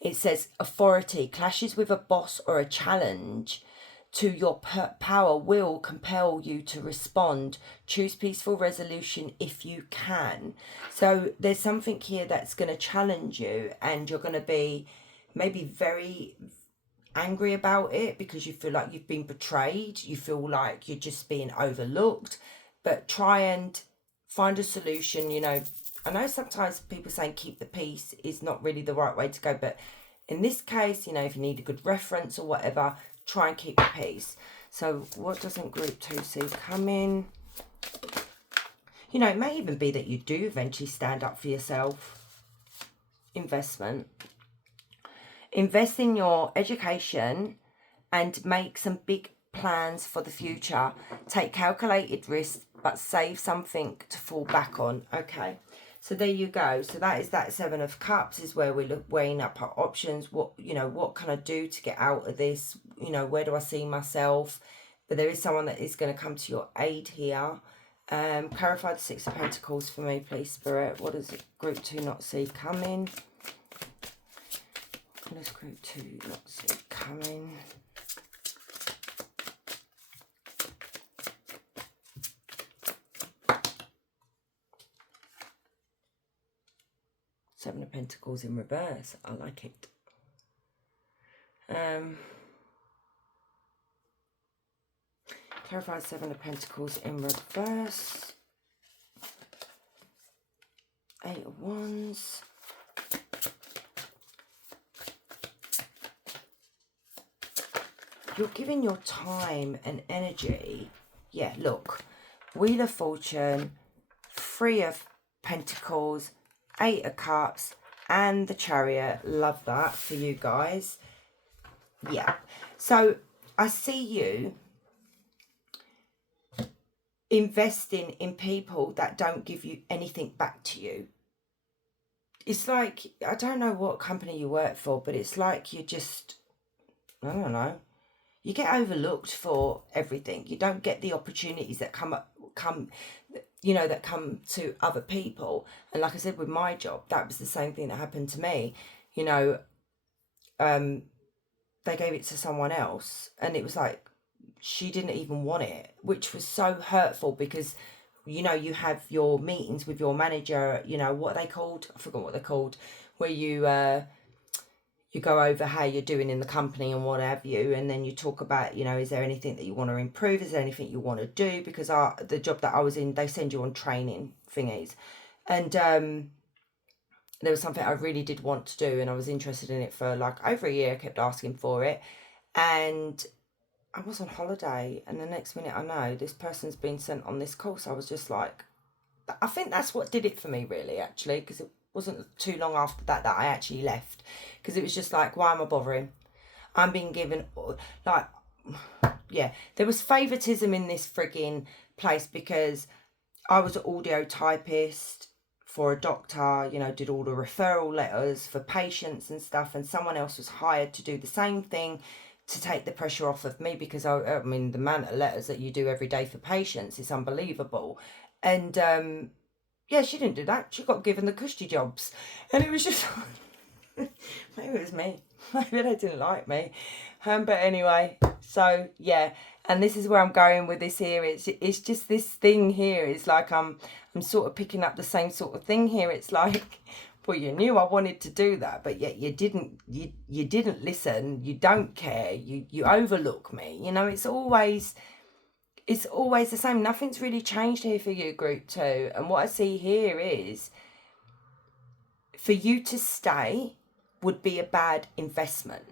It says authority clashes with a boss or a challenge to your power will compel you to respond. Choose peaceful resolution if you can. So there's something here that's going to challenge you, and you're going to be maybe very angry about it because you feel like you've been betrayed. You feel like you're just being overlooked. But try and find a solution. You know, I know sometimes people saying keep the peace is not really the right way to go, but in this case, you know, if you need a good reference or whatever, try and keep the peace. So what doesn't group 2 see coming? You know, it may even be that you do eventually stand up for yourself. Investment. Invest in your education and make some big plans for the future. Take calculated risks, but save something to fall back on. Okay. So there you go. So that is that 7 of Cups is where we're weighing up our options. What, you know, what can I do to get out of this? You know, where do I see myself? But there is someone that is going to come to your aid here. Clarify the 6 of Pentacles for me, please, Spirit. What does group 2 not see coming? What does group 2 not see coming? Seven of Pentacles in reverse. I like it. Clarify 7 of Pentacles in reverse. 8 of Wands. You're giving your time and energy. Yeah, look. Wheel of Fortune. 3 of Pentacles. 8 of Cups and the Chariot. Love that for you guys. Yeah. So I see you investing in people that don't give you anything back to you. It's like, I don't know what company you work for, but it's like you just, I don't know. You get overlooked for everything. You don't get the opportunities that come you know, that come to other people. And like I said, with my job, that was the same thing that happened to me. You know, they gave it to someone else, and it was like she didn't even want it, which was so hurtful because, you know, you have your meetings with your manager, you know, what are they called? I forgot what they're called, where you go over how you're doing in the company and what have you, and then you talk about, you know, is there anything that you want to improve? Is there anything you want to do? Because the job that I was in, they send you on training thingies. And there was something I really did want to do, and I was interested in it for like over a year. I kept asking for it. And I was on holiday, and the next minute I know this person's been sent on this course. I was just like, I think that's what did it for me, really, actually, because it wasn't too long after that I actually left, because it was just like, why am I bothering? I'm being given, like, yeah, there was favoritism in this frigging place because I was an audio typist for a doctor, you know, did all the referral letters for patients and stuff, and someone else was hired to do the same thing, to take the pressure off of me, because I mean, the amount of letters that you do every day for patients is unbelievable. And yeah, she didn't do that. She got given the cushy jobs. And it was just, maybe it was me. Maybe they didn't like me. But anyway, so yeah. And this is where I'm going with this here. It's just this thing here. It's like I'm sort of picking up the same sort of thing here. It's like, well, you knew I wanted to do that, but yet you didn't listen. You don't care. You overlook me. You know, it's always the same. Nothing's really changed here for you, group 2. And what I see here is, for you to stay would be a bad investment.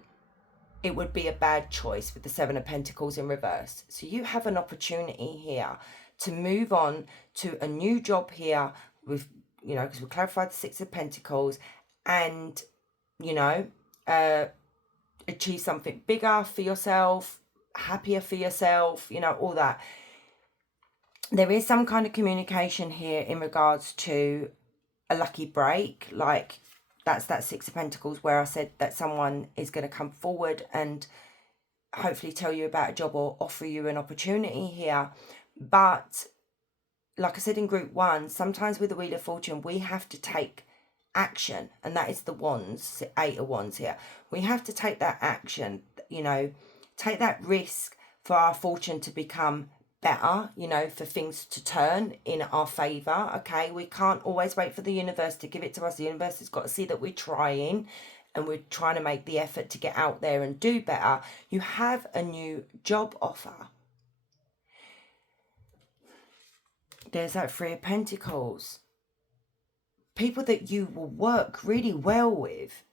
It would be a bad choice with the 7 of Pentacles in reverse. So you have an opportunity here to move on to a new job here with, you know, because we clarified the 6 of Pentacles, and, you know, achieve something bigger for yourself, happier for yourself, you know, all that. There is some kind of communication here in regards to a lucky break, like that's that 6 of Pentacles where I said that someone is going to come forward and hopefully tell you about a job or offer you an opportunity here. But like I said in group 1, sometimes with the Wheel of Fortune, we have to take action, and that is the Wands, 8 of Wands here. We have to take that action, you know, take that risk for our fortune to become better, you know, for things to turn in our favour. Okay, we can't always wait for the universe to give it to us. The universe has got to see that we're trying and we're trying to make the effort to get out there and do better. You have a new job offer. There's that 3 of Pentacles. People that you will work really well with.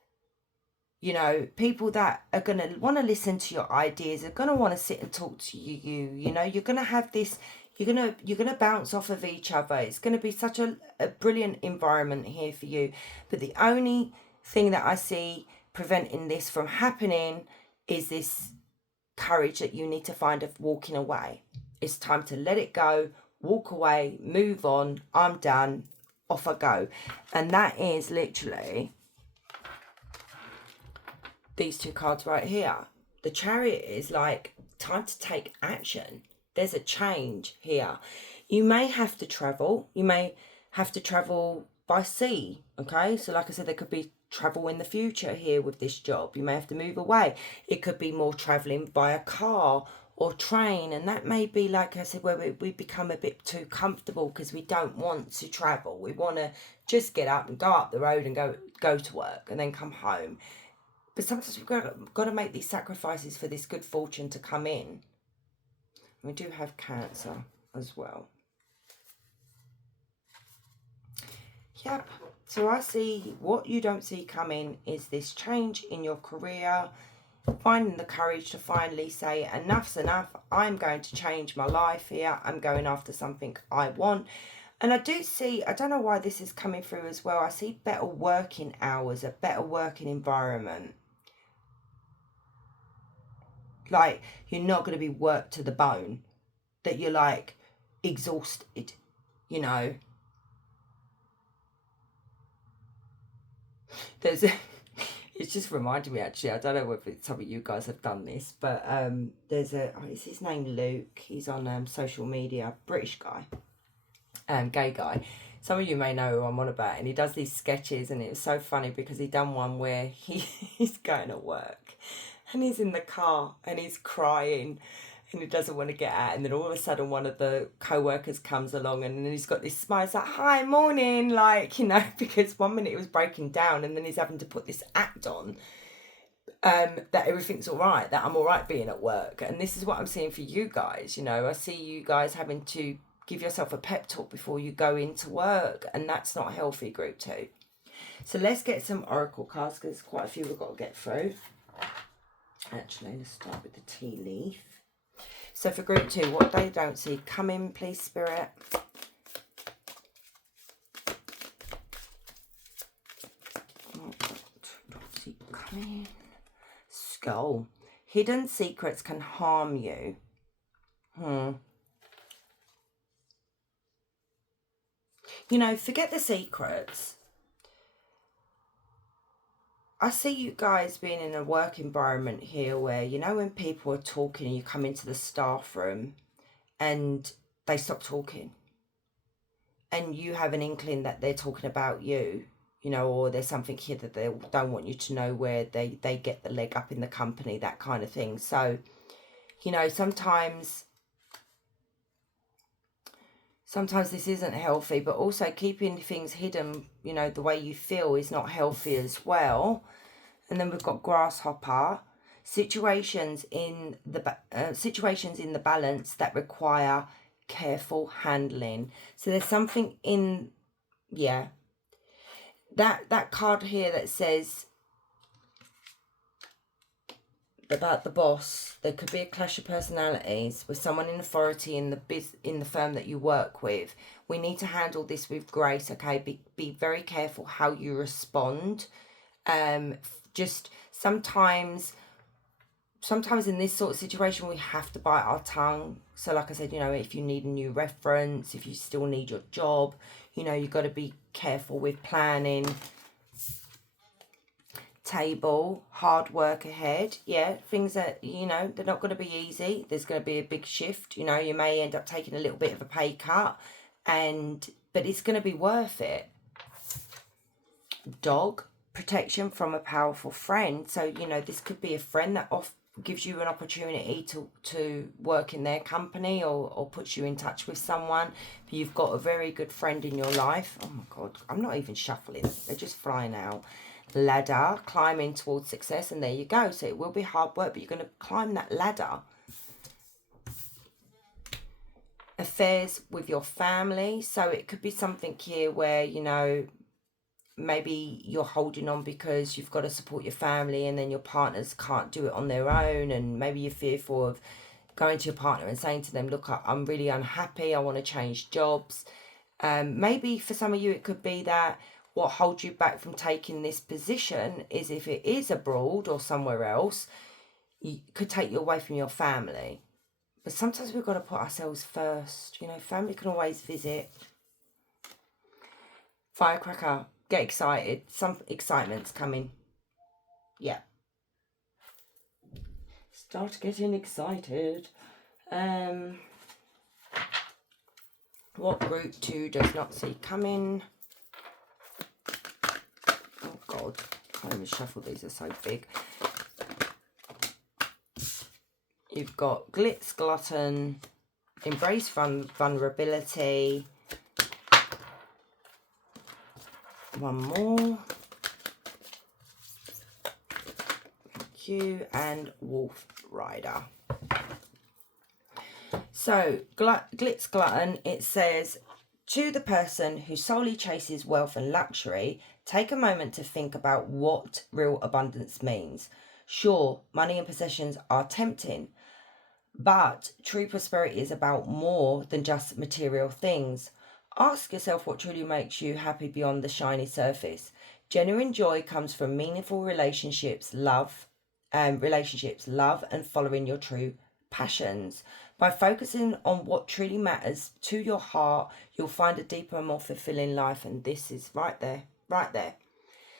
You know, people that are going to want to listen to your ideas, are going to want to sit and talk to you. You know, you're going to have this, you're going to bounce off of each other. It's going to be such a brilliant environment here for you. But the only thing that I see preventing this from happening is this courage that you need to find of walking away. It's time to let it go, walk away, move on. I'm done. Off I go. And that is literally these 2 cards right here. The Chariot is like, time to take action. There's a change here. You may have to travel. You may have to travel by sea. Okay, so like I said, there could be travel in the future here with this job. You may have to move away. It could be more traveling by a car or train, and that may be, like I said, where we become a bit too comfortable because we don't want to travel. We want to just get up and go up the road and go to work and then come home. But sometimes we've got to make these sacrifices for this good fortune to come in. We do have Cancer as well. Yep. So I see what you don't see coming is this change in your career, finding the courage to finally say enough's enough. I'm going to change my life here. I'm going after something I want. And I do see, I don't know why this is coming through as well. I see better working hours, a better working environment. Like, you're not going to be worked to the bone, that you're like exhausted, you know. There's it's just reminded me, actually, I don't know if some of you guys have done this, but there's is his name Luke? He's on social media, British guy, gay guy. Some of you may know who I'm on about, and he does these sketches, and it was so funny because he done one where he's going to work and he's in the car and he's crying and he doesn't want to get out, and then all of a sudden one of the co-workers comes along and then he's got this smile. It's like, hi, morning, like, you know, because 1 minute it was breaking down and then he's having to put this act on that everything's all right, that I'm all right being at work. And this is what I'm seeing for you guys. You know, I see you guys having to give yourself a pep talk before you go into work, and that's not healthy, group 2. So let's get some oracle cards because there's quite a few we've got to get through. Actually, let's start with the tea leaf. So for group 2, what they don't see, come in, please, Spirit. Don't see, come in. Skull. Hidden secrets can harm you. You know, forget the secrets. I see you guys being in a work environment here where, you know, when people are talking and you come into the staff room and they stop talking and you have an inkling that they're talking about you, you know, or there's something here that they don't want you to know, where they get the leg up in the company, that kind of thing. So, you know, sometimes this isn't healthy, but also keeping things hidden, you know, the way you feel is not healthy as well. And then we've got grasshopper, situations in the balance that require careful handling. So there's something in, yeah, that card here that says about the boss. There could be a clash of personalities with someone in authority in the firm that you work with. We need to handle this with grace, okay? Be very careful how you respond. Just sometimes in this sort of situation we have to bite our tongue. So like I said, you know, if you need a new reference, if you still need your job, you know, you've got to be careful with planning. Table, hard work ahead. Yeah, things that, you know, they're not going to be easy. There's going to be a big shift. You know, you may end up taking a little bit of a pay cut, but it's going to be worth it. Dog, protection from a powerful friend. So, you know, this could be a friend that gives you an opportunity to work in their company, or puts you in touch with someone. But you've got a very good friend in your life. Oh my God, I'm not even shuffling. They're just flying out. Ladder, climbing towards success, and there you go. So it will be hard work, but you're going to climb that ladder. Affairs with your family. So it could be something here where, you know, maybe you're holding on because you've got to support your family, and then your partners can't do it on their own, and maybe you're fearful of going to your partner and saying to them, look, I'm really unhappy, I want to change jobs. Maybe for some of you it could be that what holds you back from taking this position is, if it is abroad or somewhere else, it could take you away from your family. But sometimes we've got to put ourselves first. You know, family can always visit. Firecracker, get excited. Some excitement's coming. Yeah. Start getting excited. What group 2 does not see coming? Oh God, I can't even shuffle, these are so big. You've got Glitz, Glutton, Embrace Vulnerability. One more. Thank you. And Wolf Rider. So, Glitz Glutton, it says, to the person who solely chases wealth and luxury, take a moment to think about what real abundance means. Sure, money and possessions are tempting, but true prosperity is about more than just material things. Ask yourself what truly makes you happy beyond the shiny surface. Genuine joy comes from meaningful relationships, love, and following your true passions. By focusing on what truly matters to your heart, you'll find a deeper and more fulfilling life. And this is right there, right there.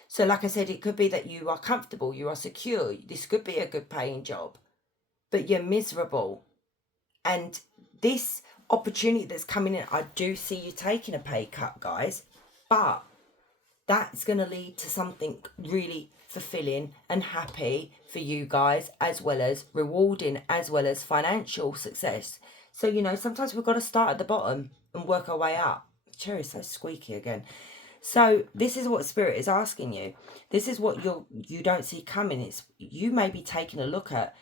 So like I said, it could be that you are comfortable, you are secure. This could be a good paying job, but you're miserable. And this opportunity that's coming in, I do see you taking a pay cut, guys, but that's going to lead to something really fulfilling and happy for you guys, as well as rewarding, as well as financial success. So, you know, sometimes we've got to start at the bottom and work our way up. The chair is so squeaky again. So this is what Spirit is asking you. This is what you don't see coming. It's, you may be taking a look at,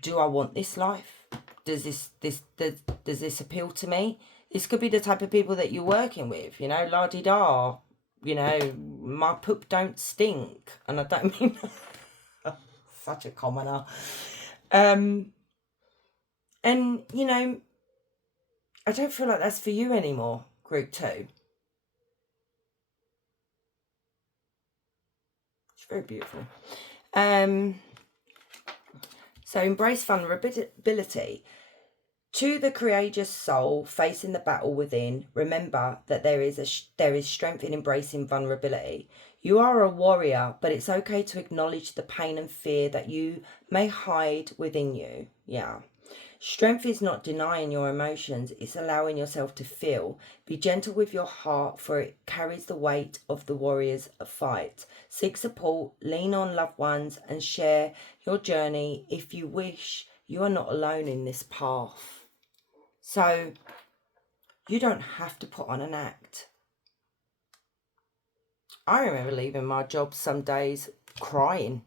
do I want this life? Does this appeal to me? This could be the type of people that you're working with, you know, la-di-da. You know, my poop don't stink. And I don't mean such a commoner. And, you know, I don't feel like that's for you anymore, group 2. It's very beautiful. So embrace vulnerability. To the courageous soul facing the battle within, remember that there is strength in embracing vulnerability. You are a warrior, but it's okay to acknowledge the pain and fear that you may hide within you. Yeah. Strength is not denying your emotions, it's allowing yourself to feel. Be gentle with your heart, for it carries the weight of the warrior's fight. Seek support, lean on loved ones, and share your journey. If you wish, you are not alone in this path. So, you don't have to put on an act. I remember leaving my job some days crying,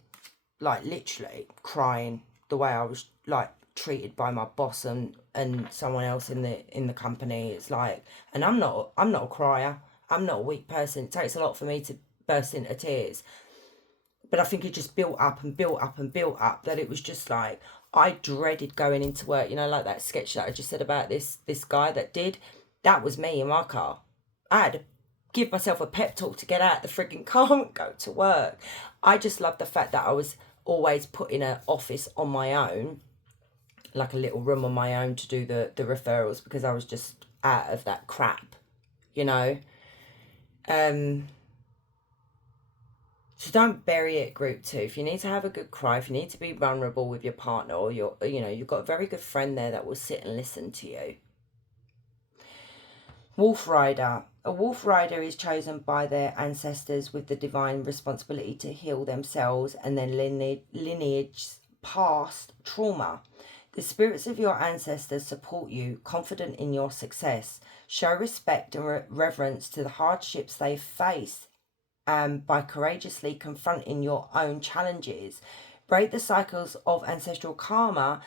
like literally crying, the way I was like treated by my boss and someone else in the company. It's like, and I'm not a crier, I'm not a weak person. It takes a lot for me to burst into tears, but I think it just built up and built up and built up, that it was just like I dreaded going into work. You know, like that sketch that I just said about this guy that was me in my car. I had to give myself a pep talk to get out the frigging car and go to work. I just loved the fact that I was always put in an office on my own, like a little room on my own to do the referrals, because I was just out of that crap, you know. So don't bury it, group 2. If you need to have a good cry, if you need to be vulnerable with your partner, or you've got a very good friend there that will sit and listen to you. Wolf Rider. A wolf rider is chosen by their ancestors with the divine responsibility to heal themselves and their lineage past trauma. The spirits of your ancestors support you, confident in your success. Show respect and reverence to the hardships they face by courageously confronting your own challenges. Break the cycles of ancestral karma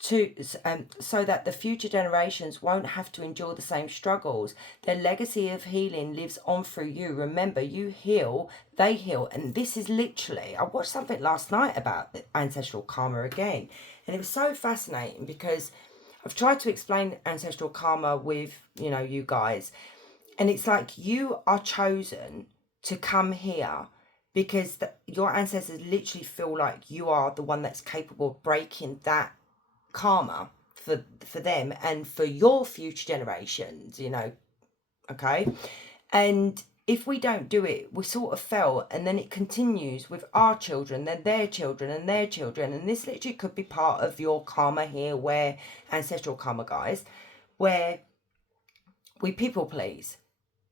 so that the future generations won't have to endure the same struggles. Their legacy of healing lives on through you. Remember, you heal, they heal. And this is literally, I watched something last night about ancestral karma again, and it was so fascinating because I've tried to explain ancestral karma with, you guys, and it's like you are chosen to come here because your ancestors literally feel like you are the one that's capable of breaking that karma for them and for your future generations, okay? And if we don't do it, we sort of fail, and then it continues with our children, then their children and their children, and this literally could be part of your karma here, where ancestral karma, guys, where we people please.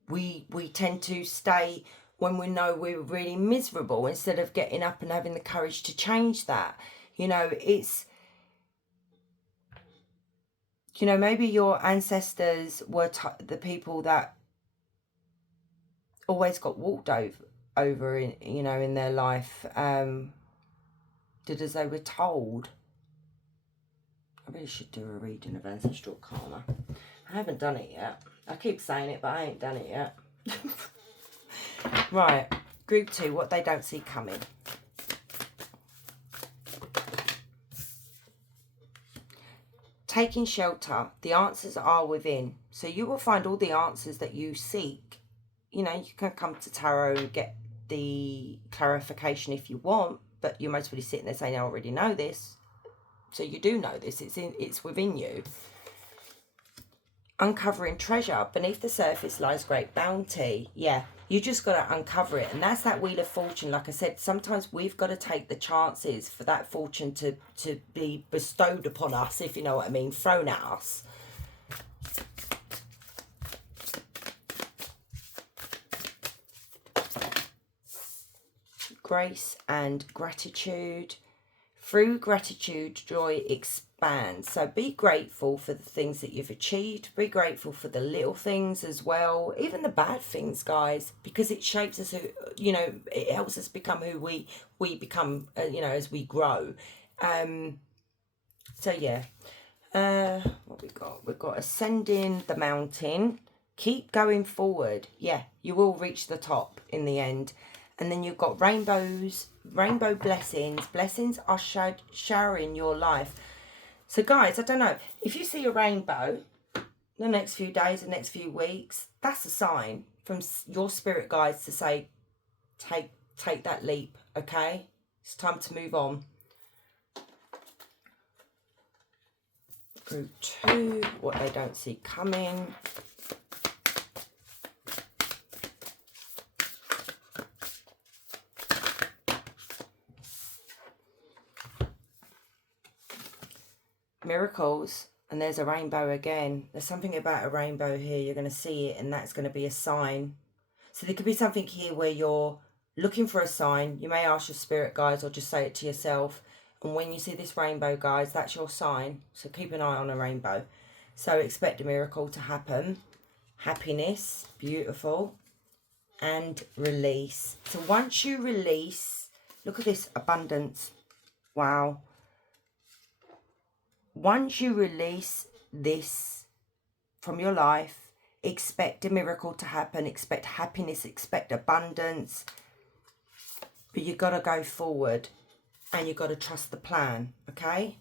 We tend to stay when we know we're really miserable instead of getting up and having the courage to change that. It's maybe your ancestors were the people that always got walked over in their life, did as they were told. I really should do a reading of ancestral karma. I haven't done it yet. I keep saying it, but I ain't done it yet. Right, group 2, what they don't see coming. Taking shelter, the answers are within. So you will find all the answers that you seek. You can come to tarot and get the clarification if you want, but you're mostly sitting there saying, I already know this. So you do know this, it's within you. Uncovering treasure. Beneath the surface lies great bounty. Yeah, you just got to uncover it. And that's that Wheel of Fortune. Like I said, sometimes we've got to take the chances for that fortune to be bestowed upon us, if you know what I mean, thrown at us. Grace and gratitude. Through gratitude, joy expands. So be grateful for the things that you've achieved. Be grateful for the little things as well, even the bad things, guys, because it shapes us. It helps us become who we become. As we grow. So yeah. What we got? We've got ascending the mountain. Keep going forward. Yeah, you will reach the top in the end. And then you've got rainbows, rainbow blessings. Blessings are showering your life. So guys, I don't know, if you see a rainbow the next few days, the next few weeks, that's a sign from your spirit guides to say, take that leap, okay? It's time to move on. Group 2, what they don't see coming. Miracles, and there's a rainbow again. There's something about a rainbow here. You're going to see it, and that's going to be a sign. So there could be something here where you're looking for a sign. You may ask your spirit guides or just say it to yourself. And when you see this rainbow, guys, that's your sign. So keep an eye on a rainbow. So expect a miracle to happen. Happiness, beautiful. And release. So once you release, look at this, abundance. Wow. Once you release this from your life, expect a miracle to happen, expect happiness, expect abundance. But you've got to go forward and you've got to trust the plan, okay?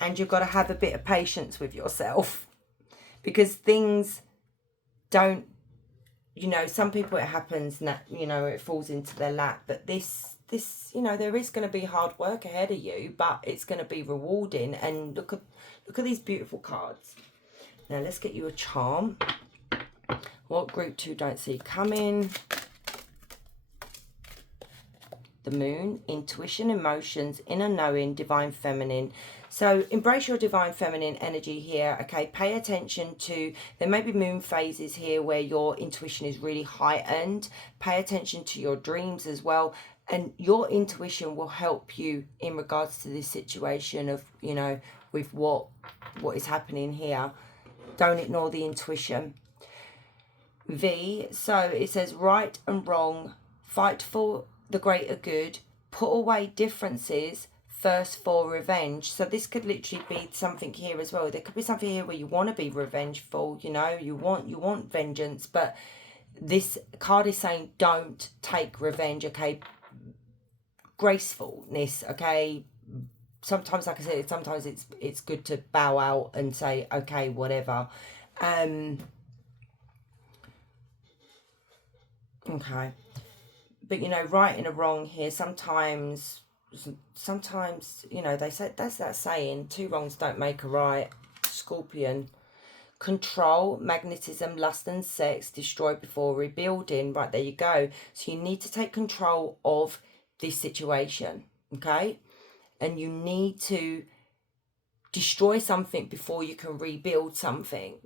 And you've got to have a bit of patience with yourself because things don't, you know, some people it happens, you know, it falls into their lap. But this, you know, there is going to be hard work ahead of you, but it's going to be rewarding. And look at these beautiful cards. Now let's get you a charm. What group 2 don't see coming? The moon, intuition, emotions, inner knowing, divine feminine. So embrace your divine feminine energy here, okay? Pay attention to, there may be moon phases here where your intuition is really heightened. Pay attention to your dreams as well. And your intuition will help you in regards to this situation of, you know, with what is happening here. Don't ignore the intuition. V, so it says right and wrong, fight for the greater good, put away differences, thirst for revenge. So this could literally be something here as well. There could be something here where you want to be revengeful, you know, you want vengeance, but this card is saying don't take revenge, okay? Gracefulness, okay? Sometimes, like I said, sometimes it's good to bow out and say, okay, whatever. Okay. But, you know, right and a wrong here, sometimes, you know, they say, that's that saying, 2 wrongs don't make a right. Scorpion. Control, magnetism, lust and sex, destroy before rebuilding. Right, there you go. So you need to take control of this situation, okay? And you need to destroy something before you can rebuild something.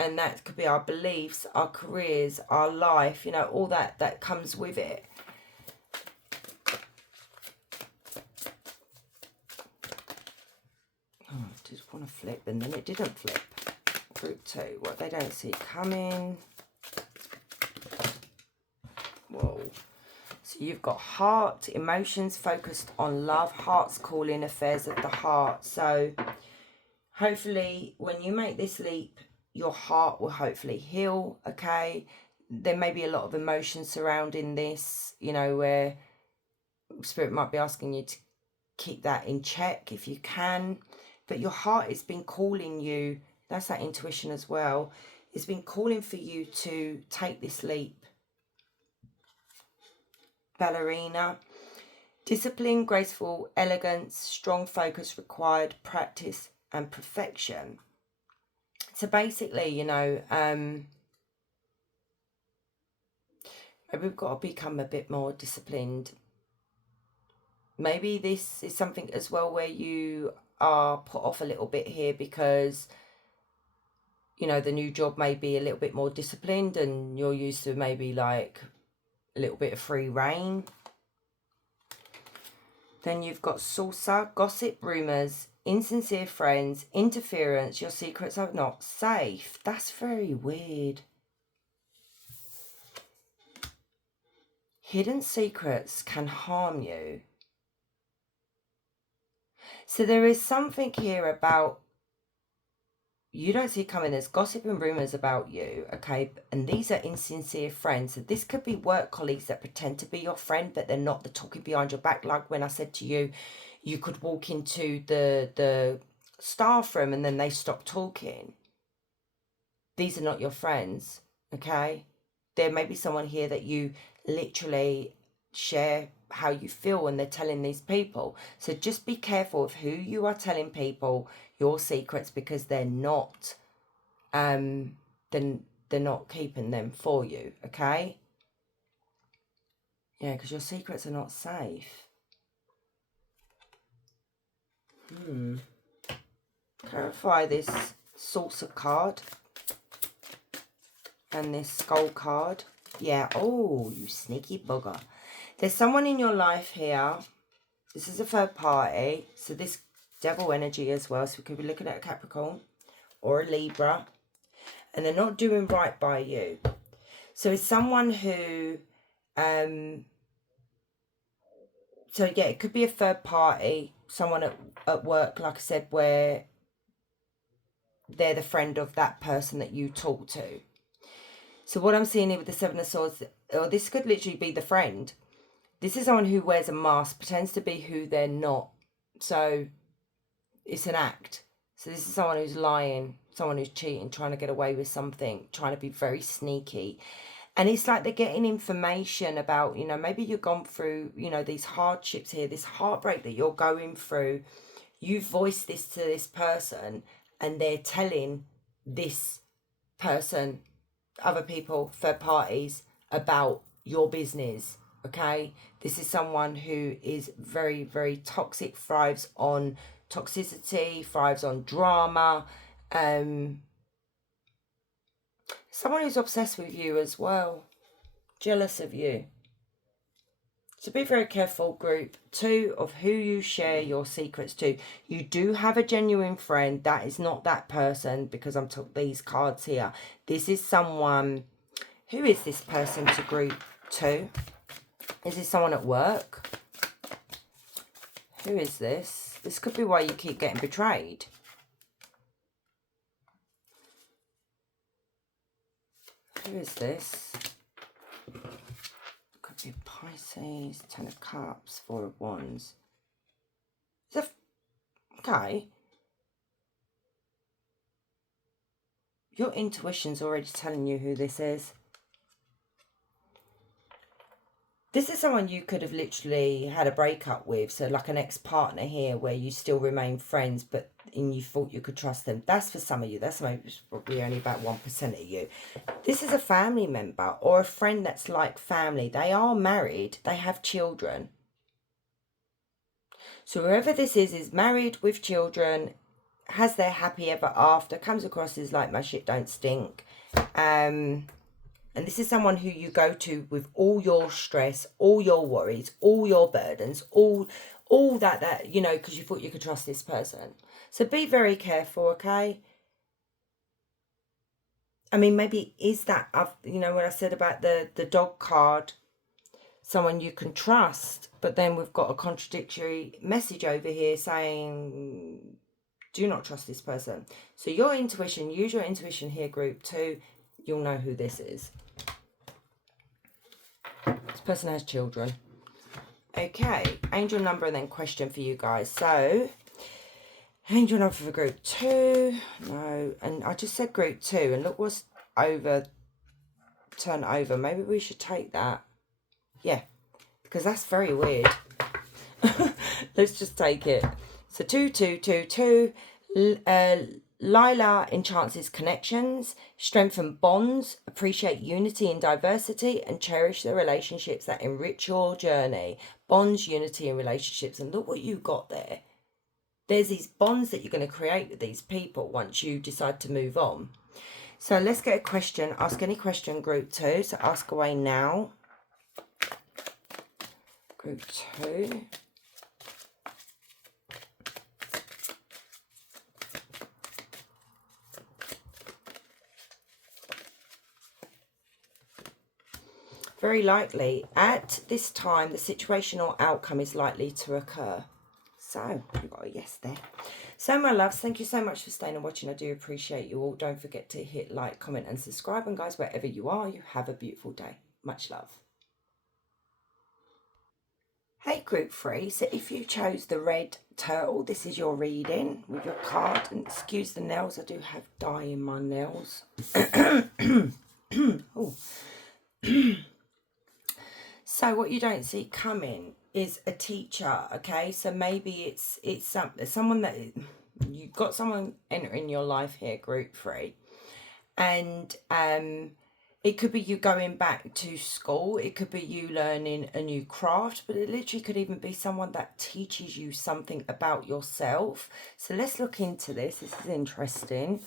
And that could be our beliefs, our careers, our life, you know, all that comes with it. Oh, I just want to flip, and then it didn't flip. Group 2, what they don't see coming. Whoa. So you've got heart, emotions focused on love, heart's calling, affairs of the heart. So hopefully when you make this leap, your heart will hopefully heal, okay? There may be a lot of emotion surrounding this, you know, where Spirit might be asking you to keep that in check if you can. But your heart has been calling you, that's that intuition as well, it's been calling for you to take this leap. Ballerina. Discipline, graceful, elegance, strong focus required, practice and perfection. So basically, you know, maybe we've got to become a bit more disciplined. Maybe this is something as well where you are put off a little bit here because, you know, the new job may be a little bit more disciplined and you're used to maybe like a little bit of free reign. Then you've got saucer, gossip, rumours, insincere friends, interference, your secrets are not safe. That's very weird. Hidden secrets can harm you. So there is something here about, you don't see it coming, there's gossip and rumours about you, okay? And these are insincere friends. So this could be work colleagues that pretend to be your friend, but they're not. They're talking behind your back. Like when I said to you, you could walk into the staff room and then they stop talking. These are not your friends, okay? There may be someone here that you literally share how you feel when they're telling these people. So just be careful of who you are telling people your secrets, because they're not then they're not keeping them for you, okay? Yeah, because your secrets are not safe. Clarify this saucer card and this skull card. Yeah, oh, you sneaky bugger. There's someone in your life here. This is a third party. So this devil energy as well. So we could be looking at a Capricorn or a Libra. And they're not doing right by you. So it's someone who, so yeah, it could be a third party, someone at work, like I said, where they're the friend of that person that you talk to. So what I'm seeing here with the Seven of Swords, or this could literally be the friend. This is someone who wears a mask, pretends to be who they're not. So it's an act. So this is someone who's lying, someone who's cheating, trying to get away with something, trying to be very sneaky. And it's like they're getting information about, you know, maybe you've gone through, you know, these hardships here, this heartbreak that you're going through. You voice this to this person and they're telling this person, other people, third parties, about your business, okay? This is someone who is very, very toxic, thrives on toxicity, thrives on drama, someone who's obsessed with you as well, jealous of you. So be very careful, group 2, of who you share your secrets to. You do have a genuine friend. That is not that person, because I'm talking these cards here. This is someone. Who is this person to group 2? Is this someone at work? Who is this? This could be why you keep getting betrayed. Who is this? Could be Pisces, 10 of Cups, 4 of Wands. Okay. Your intuition's already telling you who this is. This is someone you could have literally had a breakup with. So like an ex-partner here where you still remain friends, but you thought you could trust them. That's for some of you. That's maybe probably only about 1% of you. This is a family member or a friend that's like family. They are married. They have children. So whoever this is married with children, has their happy ever after, comes across as like my shit don't stink. And this is someone who you go to with all your stress, all your worries, all your burdens, all that, you know, because you thought you could trust this person. So be very careful, okay? I mean, maybe is that, you know, what I said about the dog card, someone you can trust, but then we've got a contradictory message over here saying, do not trust this person. So your intuition, use your intuition here, group 2. You'll know who this is. This person has children. Okay, angel number and then question for you guys. So, angel number for group 2. No, and I just said group 2. And look what's turn over. Maybe we should take that. Yeah, because that's very weird. Let's just take it. So 2, 2, 2, 2. Lila enhances connections, strengthen bonds, appreciate unity and diversity, and cherish the relationships that enrich your journey. Bonds, unity, and relationships. And look what you got there. There's these bonds that you're going to create with these people once you decide to move on. So let's get a question. Ask any question, group 2. So ask away now. Group 2. Very likely, at this time, the situation or outcome is likely to occur. So, you've got a yes there. So, my loves, thank you so much for staying and watching. I do appreciate you all. Don't forget to hit like, comment, and subscribe. And guys, wherever you are, you have a beautiful day. Much love. Hey, group 3. So, if you chose the red turtle, this is your reading with your card. And excuse the nails, I do have dye in my nails. Oh. So what you don't see coming is a teacher, okay? So maybe it's someone that you've got someone entering your life here, group 3, and it could be you going back to school, it could be you learning a new craft, but it literally could even be someone that teaches you something about yourself. So let's look into this. This is interesting.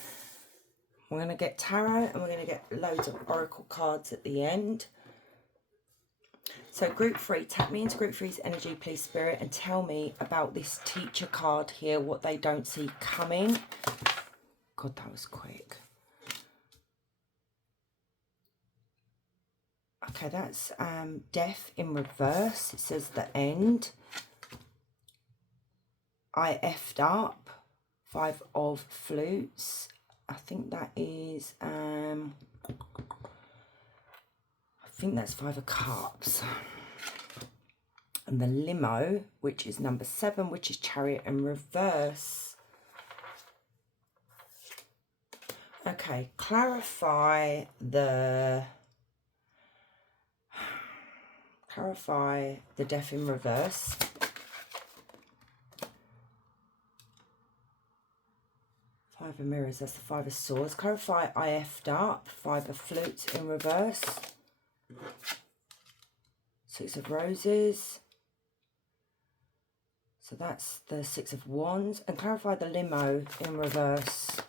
We're going to get tarot and we're going to get loads of oracle cards at the end. So group 3, tap me into group 3's energy, please, Spirit, and tell me about this teacher card here, what they don't see coming. God, that was quick. Okay, that's death in reverse. It says the end. I effed up. 5 of flutes. I think that is I think that's 5 of cups. And the limo, which is number 7, which is chariot in reverse. Okay, clarify the death in reverse. Five of mirrors, that's the 5 of swords. Clarify I effed up. 5 of flutes in reverse. 6 of roses. So that's the 6 of wands. And clarify the limo in reverse.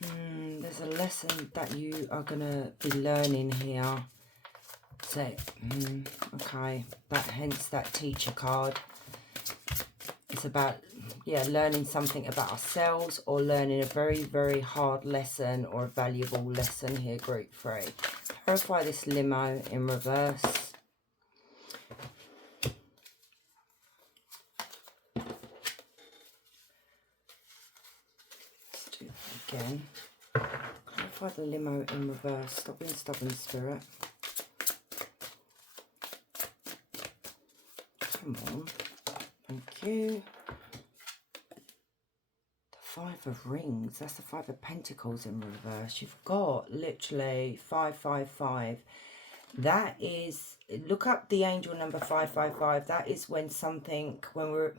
There's a lesson that you are going to be learning here. So, okay, hence that teacher card. It's about, learning something about ourselves or learning a very, very hard lesson or a valuable lesson here, group 3. Clarify this limo in reverse. Let's do that again. Clarify the limo in reverse. Stop being stubborn, Spirit. Come on. Thank you. The 5 of rings. That's the 5 of pentacles in reverse. You've got literally 555. That is, look up the angel number 555. That is when we're,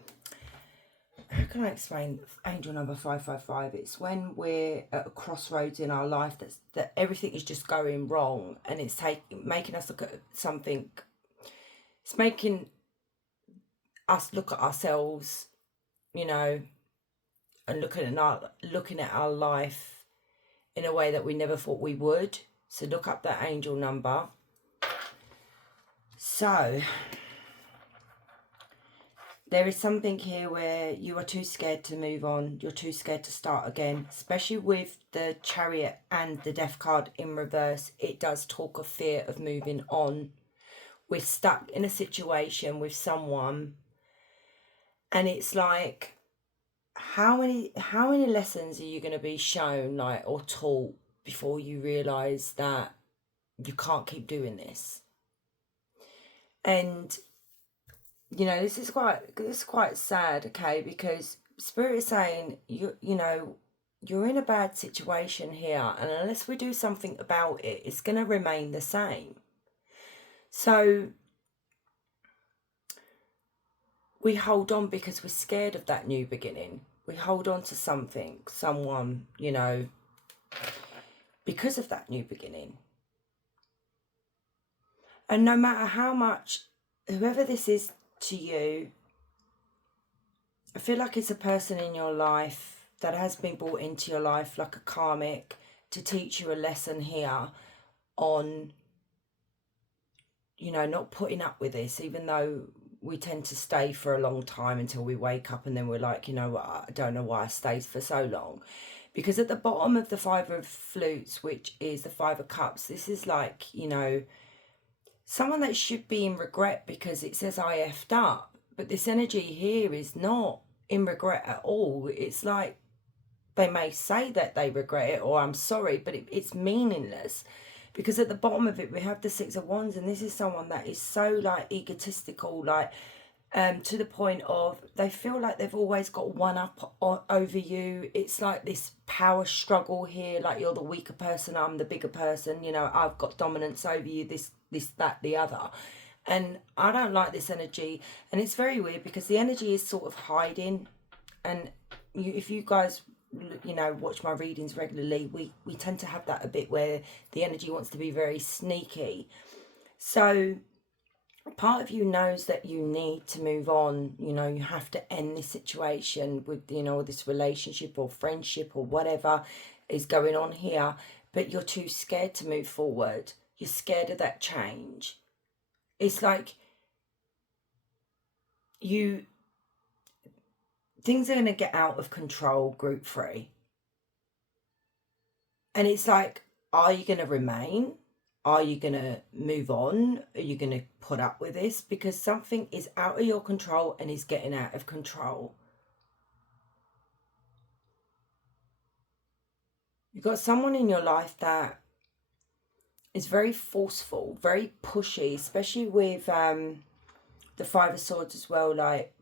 how can I explain angel number 555? It's when we're at a crossroads in our life that everything is just going wrong, and it's making us look at something. It's making us look at ourselves, and looking at our life in a way that we never thought we would. So look up that angel number. So there is something here where you are too scared to move on. You're too scared to start again, especially with the chariot and the death card in reverse. It does talk of fear of moving on. We're stuck in a situation with someone, and it's like, how many lessons are you going to be shown, or taught, before you realize that you can't keep doing this? And this is quite sad, okay, because Spirit is saying you're in a bad situation here, and unless we do something about it, it's going to remain the same. So we hold on because we're scared of that new beginning. We hold on to someone, because of that new beginning. And no matter how much, whoever this is to you, I feel like it's a person in your life that has been brought into your life like a karmic to teach you a lesson here on, not putting up with this, even though we tend to stay for a long time until we wake up, and then we're like, I don't know why I stayed for so long. Because at the bottom of the 5 of flutes, which is the 5 of cups, this is like, someone that should be in regret because it says I effed up. But this energy here is not in regret at all. It's like they may say that they regret it or I'm sorry, but it's meaningless. Because at the bottom of it, we have the 6 of wands, and this is someone that is so egotistical, to the point of they feel like they've always got one up over you. It's like this power struggle here, like you're the weaker person, I'm the bigger person, you know, I've got dominance over you, this, that, the other. And I don't like this energy. And it's very weird because the energy is sort of hiding. And if you guys, you know, watch my readings regularly, we tend to have that a bit where the energy wants to be very sneaky. So part of you knows that you need to move on. You know, you have to end this situation with, you know, this relationship or friendship or whatever is going on here, but you're too scared to move forward. You're scared of that change. It's like things are going to get out of control, group 3. And it's like, are you going to remain? Are you going to move on? Are you going to put up with this? Because something is out of your control and is getting out of control. You've got someone in your life that is very forceful, very pushy, especially with the 5 of Swords as well. Like,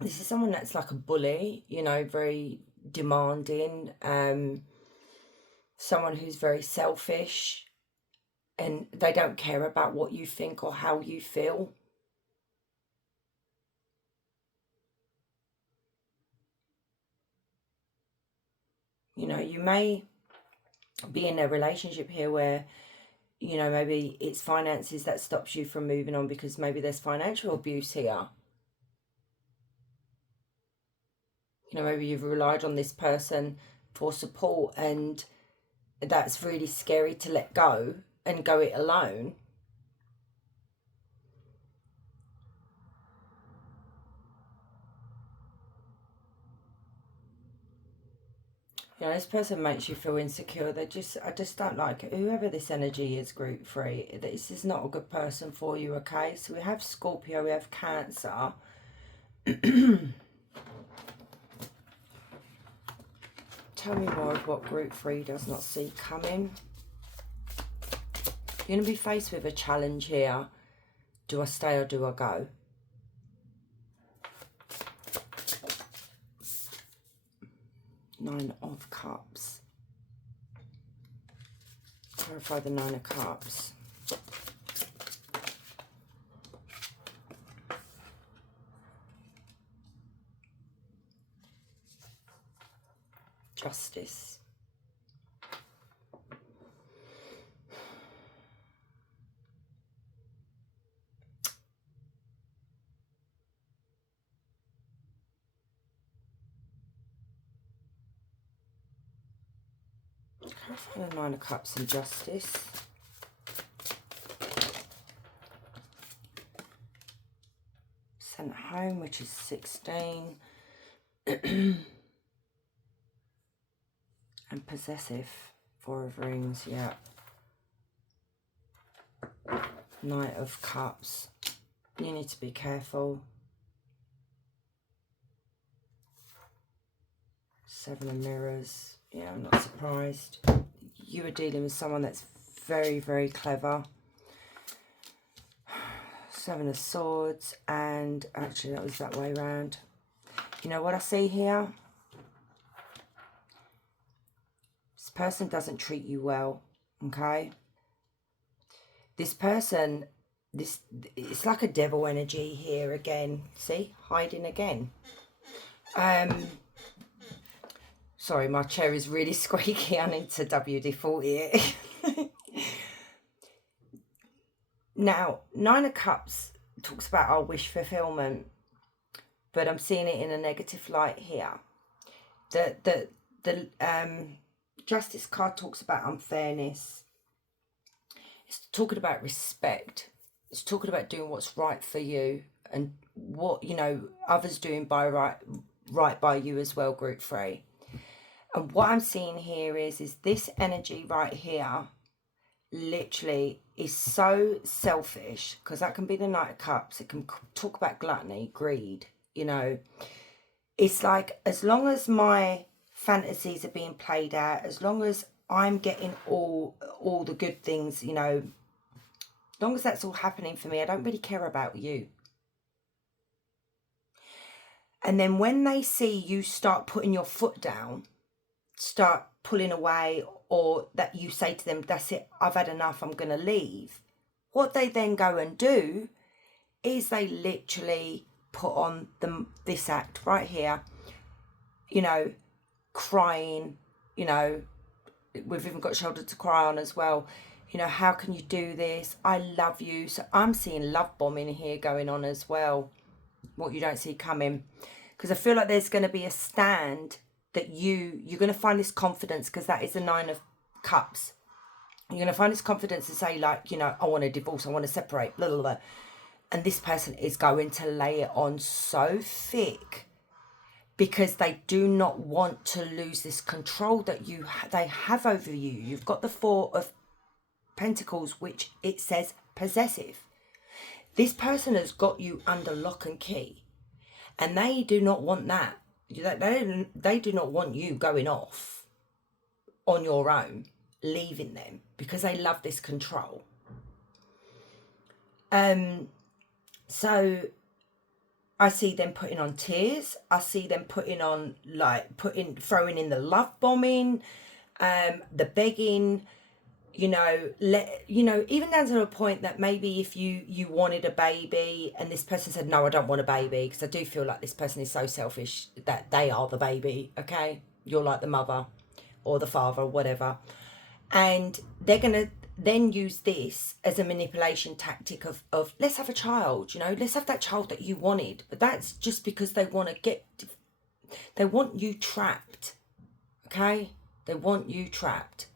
this is someone that's like a bully, you know, very demanding, someone who's very selfish, and they don't care about what you think or how you feel. You know, you may be in a relationship here where, you know, maybe it's finances that stops you from moving on because maybe there's financial abuse here. You know, maybe you've relied on this person for support and that's really scary to let go and go it alone. You know, this person makes you feel insecure. I just don't like it. Whoever this energy is, group 3, this is not a good person for you, okay? So we have Scorpio, we have Cancer. Tell me more of what group 3 does not see coming. You're going to be faced with a challenge here. Do I stay or do I go? Nine of Cups. Clarify the Nine of Cups. Justice. Clarify the Nine of Cups and Justice. Sent home, which is 16. And possessive, 4 of Rings, yeah. Knight of Cups. You need to be careful. 7 of Mirrors. Yeah, I'm not surprised. You are dealing with someone that's very, very clever. 7 of Swords, and actually that was that way around. You know what I see here? This person doesn't treat you well, okay? This person, it's like a devil energy here again. See? Hiding again. Sorry, my chair is really squeaky. I need to WD-40 it. Now, 9 of Cups talks about our wish fulfillment, but I'm seeing it in a negative light here. The Justice card talks about unfairness. It's talking about respect. It's talking about doing what's right for you and what, you know, others doing by right by you as well, group 3. And what I'm seeing here is this energy right here literally is so selfish, because that can be the Knight of Cups. It can talk about gluttony, greed, you know. It's like, as long as my fantasies are being played out, as long as I'm getting all the good things, you know, as long as that's all happening for me, I don't really care about you. And then when they see you start putting your foot down, start pulling away, or that you say to them, that's it, I've had enough, I'm going to leave. What they then go and do is they literally put on this act right here, you know, crying, you know, we've even got shoulder to cry on as well. You know, how can you do this? I love you. So I'm seeing love bombing here going on as well. What you don't see coming. Because I feel like there's going to be a stand that you're going to find this confidence, because that is the 9 of Cups. You're going to find this confidence to say, like, you know, I want a divorce, I want to separate, blah, blah, blah. And this person is going to lay it on so thick, because they do not want to lose this control that they have over you. You've got the 4 of Pentacles, which it says possessive. This person has got you under lock and key, and they do not want that. They do not want you going off on your own, leaving them, because they love this control. So I see them putting on tears. I see them putting on, like, throwing in the love bombing, the begging, you know, even down to a point that maybe if you wanted a baby and this person said, no, I don't want a baby, because I do feel like this person is so selfish that they are the baby, okay? You're like the mother or the father or whatever. And they're going to then use this as a manipulation tactic of let's have a child, you know, let's have that child that you wanted. But that's just because they want you trapped, okay? They want you trapped.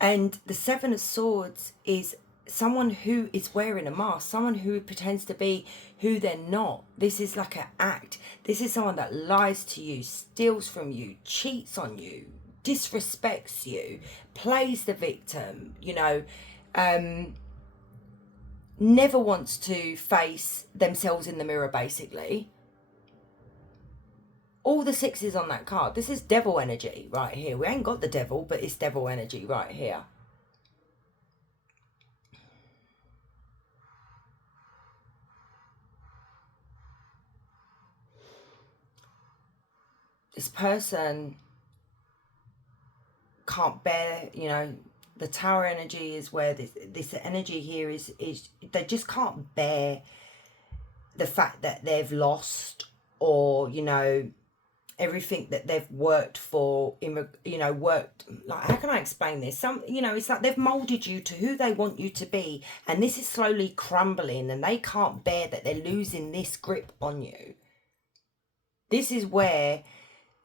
And the 7 of Swords is someone who is wearing a mask, someone who pretends to be who they're not. This is like an act. This is someone that lies to you, steals from you, cheats on you, disrespects you, plays the victim, you know, never wants to face themselves in the mirror, basically. All the 6s on that card. This is devil energy right here. We ain't got the devil, but it's devil energy right here. This person can't bear, you know, the Tower energy is where this energy here is they just can't bear the fact that they've lost, or, you know, everything that they've worked for, like, how can I explain this? You know, it's like they've molded you to who they want you to be, and this is slowly crumbling, and they can't bear that they're losing this grip on you. This is where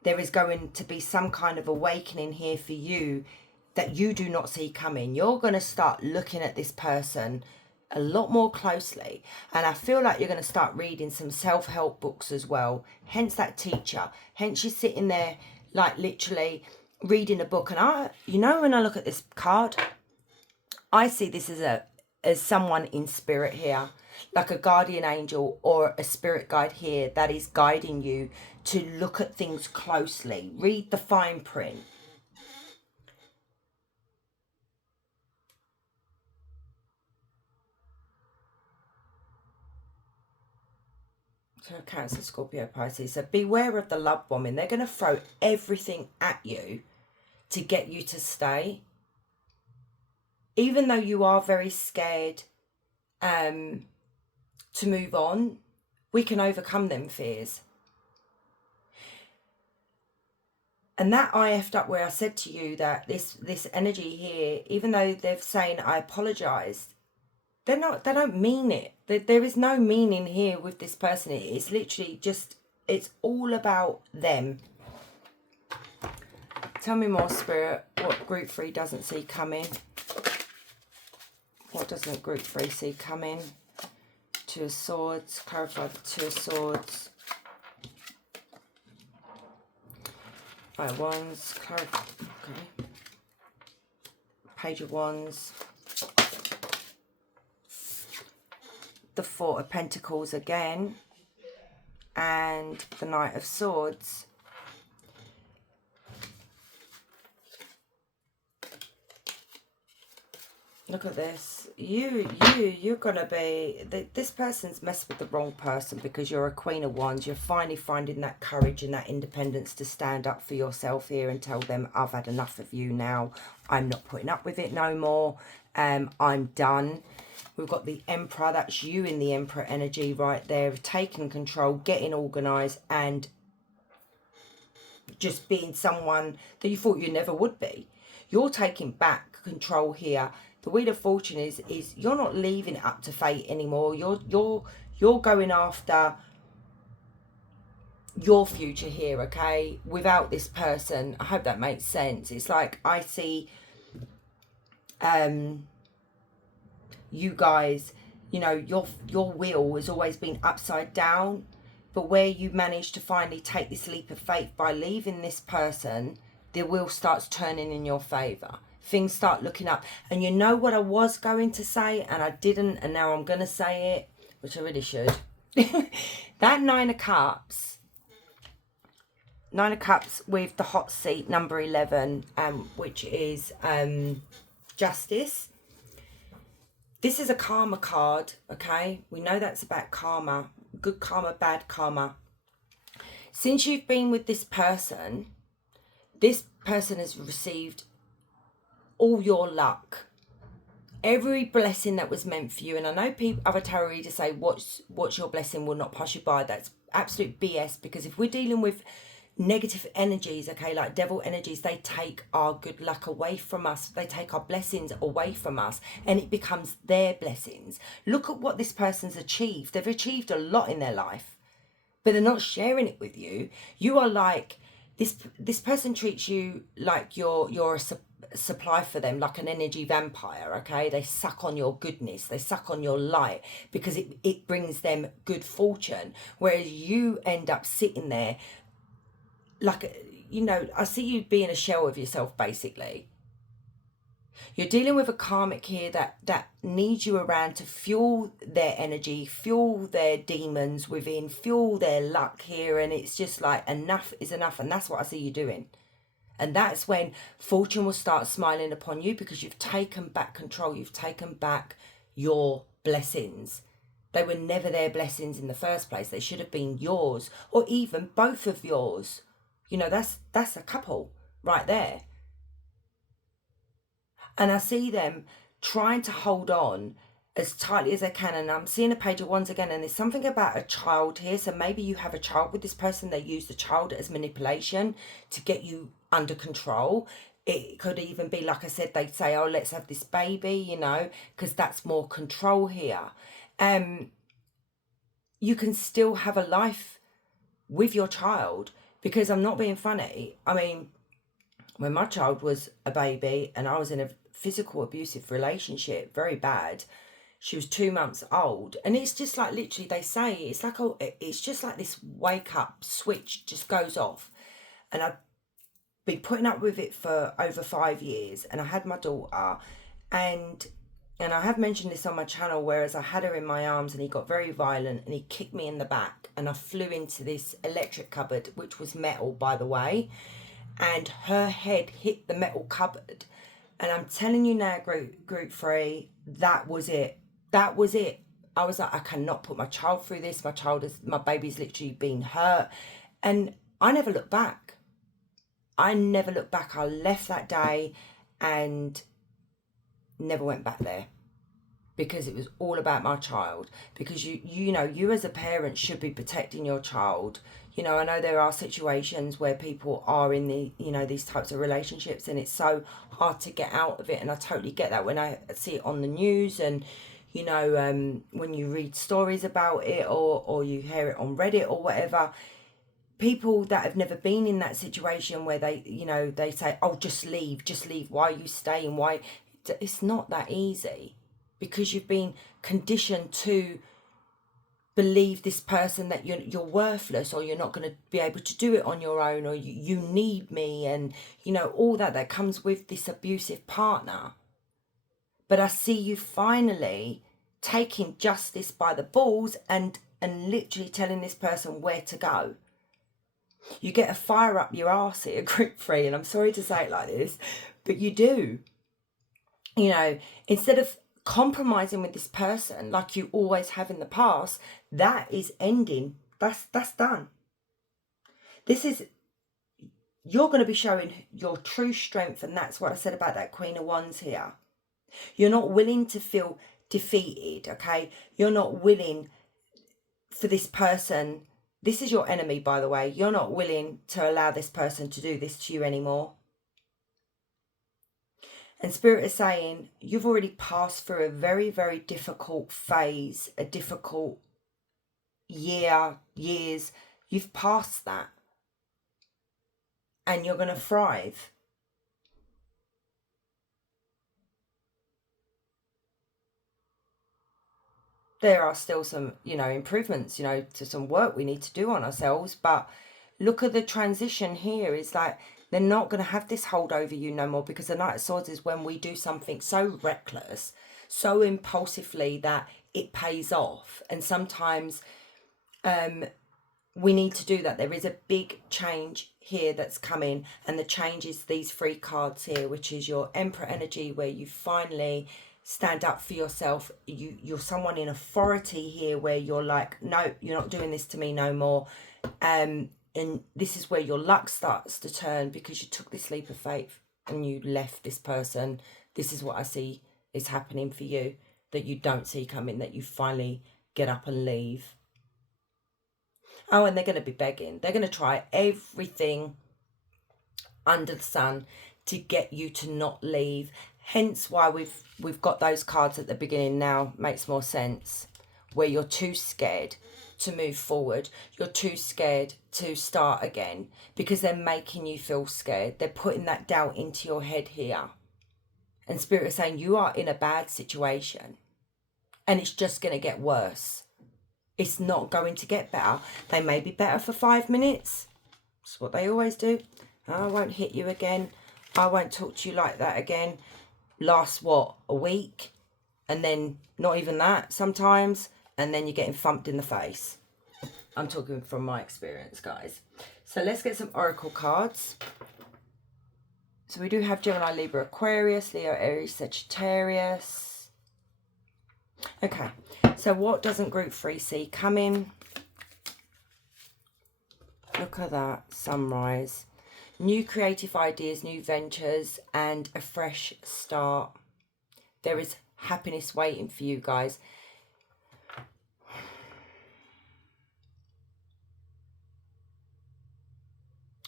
there is going to be some kind of awakening here for you that you do not see coming. You're going to start looking at this person a lot more closely, and I feel like you're going to start reading some self-help books as well, hence that teacher, hence you're sitting there like literally reading a book. And you know, when I look at this card, I see this as someone in spirit here, like a guardian angel or a spirit guide here that is guiding you to look at things closely, read the fine print. So Cancer, Scorpio, Pisces. So beware of the love bombing. They're going to throw everything at you to get you to stay. Even though you are very scared to move on, we can overcome them fears. And that I effed up where I said to you that this energy here, even though they're saying I apologise, they don't mean it. There is no meaning here with this person. It's literally just, it's all about them. Tell me more, Spirit, what Group 3 doesn't see coming. What doesn't Group 3 see coming? 2 of Swords, clarify the 2 of Swords. 5 of Wands, clarify, okay. Page of Wands. The 4 of Pentacles again, and the Knight of Swords. Look at this. You're gonna be. This person's messed with the wrong person, because you're a Queen of Wands. You're finally finding that courage and that independence to stand up for yourself here and tell them, I've had enough of you now. I'm not putting up with it no more. I'm done. We've got the Emperor. That's you in the Emperor energy right there, taking control, getting organised, and just being someone that you thought you never would be. You're taking back control here. The Wheel of Fortune is you're not leaving it up to fate anymore. You're going after your future here, okay? Without this person. I hope that makes sense. It's like I see you guys, you know, your wheel has always been upside down, but where you manage to finally take this leap of faith by leaving this person, the wheel starts turning in your favor. Things start looking up. And you know what I was going to say, and I didn't, and now I'm going to say it, which I really should. That Nine of Cups with the hot seat, number 11, which is justice. This is a karma card, okay? We know that's about karma. Good karma, bad karma. Since you've been with this person has received all your luck, every blessing that was meant for you. And I know other tarot readers say, what's your blessing will not pass you by. That's absolute BS, because if we're dealing with negative energies, okay, like devil energies, they take our good luck away from us. They take our blessings away from us, and it becomes their blessings. Look at what this person's achieved. They've achieved a lot in their life, but they're not sharing it with you. You are like, this person treats you like you're a supply for them, like an energy vampire, okay? They suck on your goodness, they suck on your light, because it brings them good fortune, whereas you end up sitting there like, you know, I see you being a shell of yourself, basically. You're dealing with a karmic here that needs you around to fuel their energy, fuel their demons within, fuel their luck here. And it's just like, enough is enough. And that's what I see you doing. And that's when fortune will start smiling upon you, because you've taken back control. You've taken back your blessings. They were never their blessings in the first place. They should have been yours, or even both of yours. You know, that's a couple right there. And I see them trying to hold on as tightly as they can. And I'm seeing a page of wands again, and there's something about a child here. So maybe you have a child with this person. They use the child as manipulation to get you under control. It could even be, like I said, they'd say, oh, let's have this baby, you know, because that's more control here. You can still have a life with your child, because I'm not being funny. I mean, when my child was a baby and I was in a physical abusive relationship, very bad, she was 2 months old, and it's just like, literally, they say it's like, oh, it's just like this wake up switch just goes off. And I've been putting up with it for over 5 years, and I had my daughter, and I have mentioned this on my channel, whereas I had her in my arms and he got very violent and he kicked me in the back, and I flew into this electric cupboard, which was metal, by the way, and her head hit the metal cupboard. And I'm telling you now, group 3, that was it. That was it. I was like, I cannot put my child through this. My baby's literally been hurt. And I never looked back. I left that day and never went back there, because it was all about my child. Because you know, you as a parent should be protecting your child. You know, I know there are situations where people are in these types of relationships, and it's so hard to get out of it. And I totally get that when I see it on the news, and you know, when you read stories about it, or you hear it on Reddit or whatever. People that have never been in that situation where they say, oh, just leave, why are you staying, why? It's not that easy, because you've been conditioned to believe this person that you're worthless, or you're not going to be able to do it on your own, or you need me, and you know, all that comes with this abusive partner. But I see you finally taking justice by the balls and literally telling this person where to go. You get a fire up your arse here, group 3, and I'm sorry to say it like this, but you do. You know, instead of compromising with this person like you always have in the past, that is ending. That's done. This is, you're going to be showing your true strength, and that's what I said about that Queen of Wands here. You're not willing to feel defeated, okay? You're not willing for this person, this is your enemy, by the way. You're not willing to allow this person to do this to you anymore. And Spirit is saying you've already passed through a very, very difficult phase, a difficult years. You've passed that. And you're going to thrive. There are still some, improvements, to some work we need to do on ourselves. But look at the transition here. It's like they're not going to have this hold over you no more, because the Knight of Swords is when we do something so reckless, so impulsively that it pays off. And sometimes we need to do that. There is a big change here that's coming, and the change is these 3 cards here, which is your Emperor energy, where you finally stand up for yourself. You're someone in authority here, where you're like, no, you're not doing this to me no more. And this is where your luck starts to turn, because you took this leap of faith and you left this person. This is what I see is happening for you, that you don't see coming, that you finally get up and leave. Oh, and they're going to be begging. They're going to try everything under the sun to get you to not leave. Hence why we've got those cards at the beginning now. Makes more sense. Where you're too scared to move forward. You're too scared to start again, because they're making you feel scared. They're putting that doubt into your head here. And Spirit is saying you are in a bad situation, and it's just going to get worse. It's not going to get better. They may be better for 5 minutes. That's what they always do. I won't hit you again. I won't talk to you like that again. Lasts, what, a week? And then not even that sometimes. And then you're getting thumped in the face. I'm talking from my experience, guys. So let's get some oracle cards. So we do have Gemini, Libra, Aquarius, Leo, Aries, Sagittarius. Okay. So what doesn't group 3 see coming? Look at that. Sunrise. New creative ideas, new ventures, and a fresh start. There is happiness waiting for you, guys.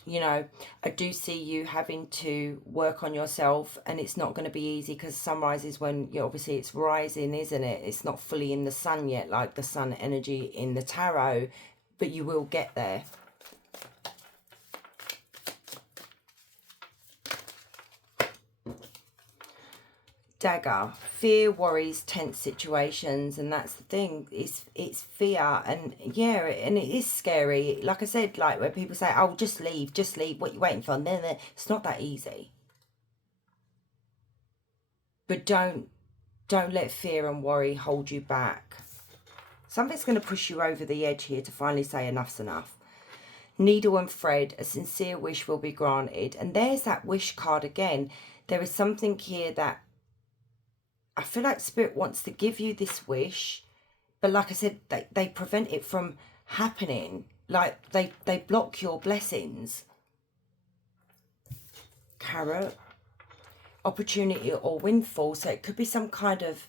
I do see you having to work on yourself, and it's not going to be easy, because sunrise is when, obviously it's rising, isn't it? It's not fully in the sun yet, like the sun energy in the tarot, but you will get there. Dagger. Fear, worries, tense situations, and that's the thing. It's fear, and yeah, and it is scary. Like I said, like where people say, "Oh, just leave, what you waiting for?" And then it's not that easy. But don't let fear and worry hold you back. Something's going to push you over the edge here to finally say enough's enough. Needle and thread, a sincere wish will be granted. And there's that wish card again. There is something here that I feel like Spirit wants to give you this wish, but like I said, they prevent it from happening. Like they block your blessings. Carrot. Opportunity or windfall. So it could be some kind of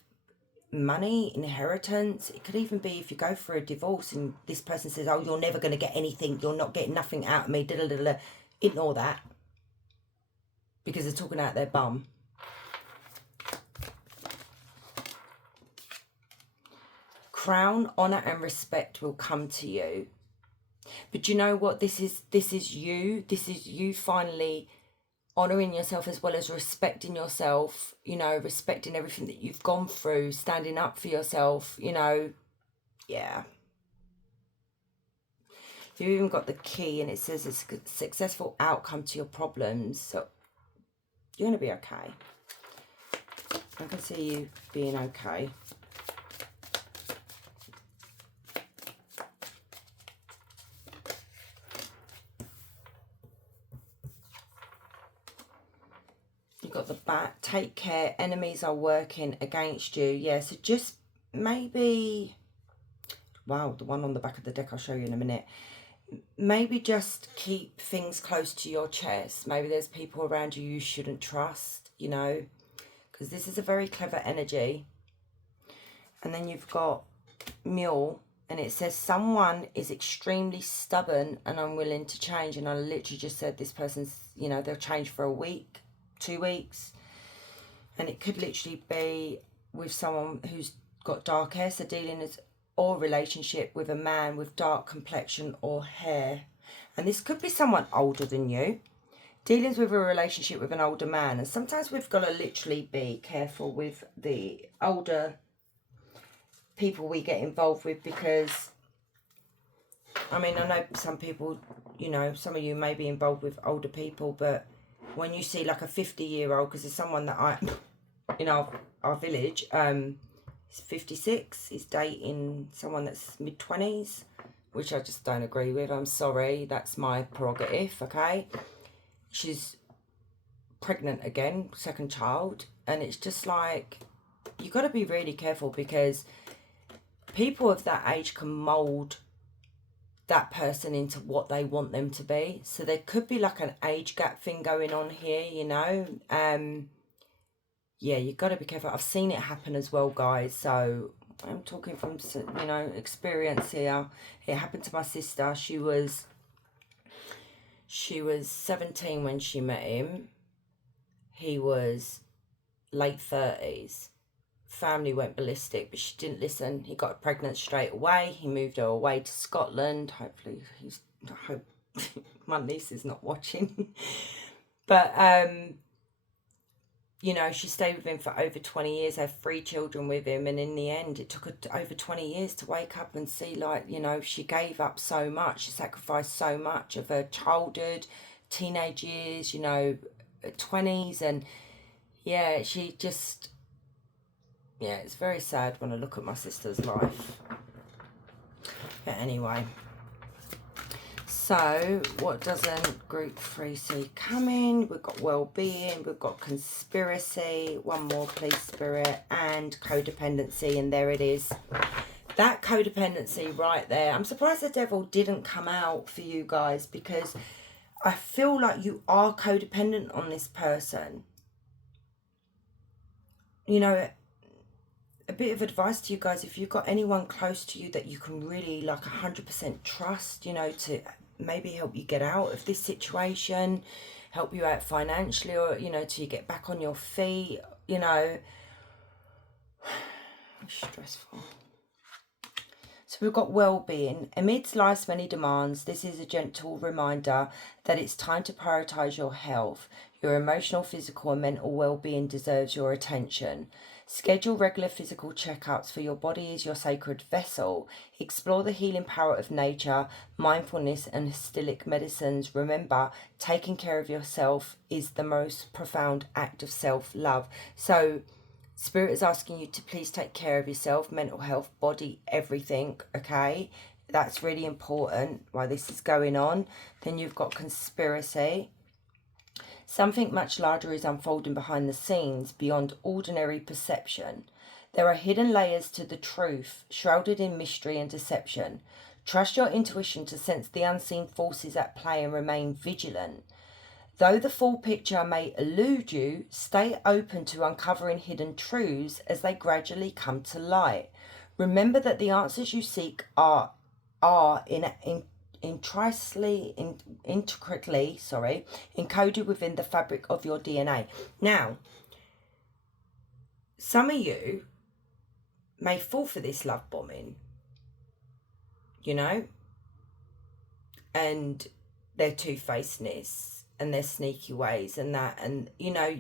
money, inheritance. It could even be if you go for a divorce and this person says, "Oh, you're never going to get anything. You're not getting nothing out of me." Ignore that, because they're talking out their bum. Crown, honor, and respect will come to you. But you know what? This is you. This is you finally honoring yourself, as well as respecting yourself. Respecting everything that you've gone through, standing up for yourself. Yeah. You've even got the key, and it says it's a successful outcome to your problems. So you're going to be okay. I can see you being okay. You've got got the back. Take care. Enemies are working against you. Yeah, so just maybe... Wow, the one on the back of the deck I'll show you in a minute. Maybe just keep things close to your chest. Maybe there's people around you shouldn't trust, you know, because this is a very clever energy. And then you've got Mule, and it says someone is extremely stubborn and unwilling to change. And I literally just said this person's, you know, they'll change for a week, 2 weeks. And it could literally be with someone who's got dark hair, so dealing as or relationship with a man with dark complexion or hair. And this could be someone older than you. Dealings with a relationship with an older man. And sometimes we've got to literally be careful with the older people we get involved with, because, I mean, I know some people, you know, some of you may be involved with older people, but when you see like a 50-year-old, because there's someone that I, in our village, he's 56, he's dating someone that's mid-20s, which I just don't agree with. I'm sorry, that's my prerogative, okay? She's pregnant again, second child, and it's just like, you got to be really careful, because people of that age can mould that person into what they want them to be. So there could be like an age gap thing going on here, you know. Yeah, you've got to be careful. I've seen it happen as well, guys. So I'm talking from, you know, experience here. It happened to my sister. She was 17 when she met him. He was late 30s. Family went ballistic, but she didn't listen. He got pregnant straight away. He moved her away to Scotland. Hopefully I hope my niece is not watching. But you know, she stayed with him for over 20 years, had 3 children with him, and in the end it took her over 20 years to wake up and see, like, you know, she gave up so much, she sacrificed so much of her childhood, teenage years, you know, 20s, and yeah, she just, yeah, it's very sad when I look at my sister's life. But anyway, so what doesn't group 3 see coming? We've got well-being, we've got conspiracy, one more please spirit, and codependency, and there it is. That codependency right there. I'm surprised the devil didn't come out for you guys, because I feel like you are codependent on this person. You know, a bit of advice to you guys, if you've got anyone close to you that you can really like 100% trust, you know, to maybe help you get out of this situation, help you out financially, or, you know, till you get back on your feet, you know. Stressful. So we've got well-being. Amidst life's many demands, this is a gentle reminder that it's time to prioritise your health. Your emotional, physical and mental well-being deserves your attention. Schedule regular physical checkups, for your body is your sacred vessel. Explore the healing power of nature, mindfulness and holistic medicines. Remember, taking care of yourself is the most profound act of self-love. So Spirit is asking you to please take care of yourself, mental health, body, everything, okay? That's really important while this is going on. Then you've got conspiracy. Something much larger is unfolding behind the scenes, beyond ordinary perception. There are hidden layers to the truth, shrouded in mystery and deception. Trust your intuition to sense the unseen forces at play and remain vigilant. Though the full picture may elude you, stay open to uncovering hidden truths as they gradually come to light. Remember that the answers you seek are intricately encoded within the fabric of your DNA. Now, some of you may fall for this love bombing, you know, and their two-facedness and their sneaky ways and that, and, you know,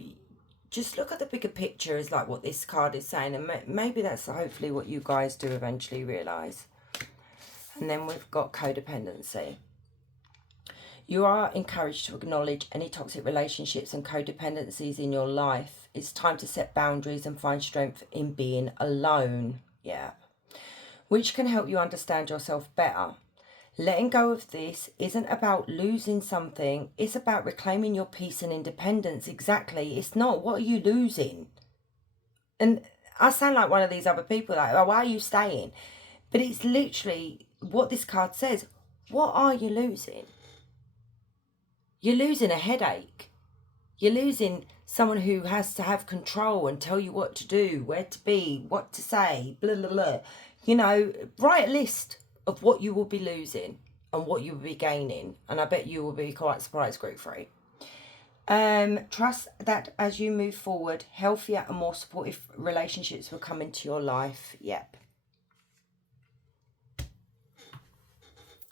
just look at the bigger picture as like what this card is saying, and maybe that's hopefully what you guys do eventually realise. And then we've got codependency. You are encouraged to acknowledge any toxic relationships and codependencies in your life. It's time to set boundaries and find strength in being alone. Yeah. Which can help you understand yourself better. Letting go of this isn't about losing something. It's about reclaiming your peace and independence. Exactly. It's not. What are you losing? And I sound like one of these other people, like, oh, why are you staying? But it's literally what this card says. What are you losing? You're losing a headache. You're losing someone who has to have control and tell you what to do, where to be, what to say, blah, blah, blah. You know, write a list of what you will be losing and what you will be gaining. And I bet you will be quite surprised, Group 3. Trust that as you move forward, healthier and more supportive relationships will come into your life. Yep.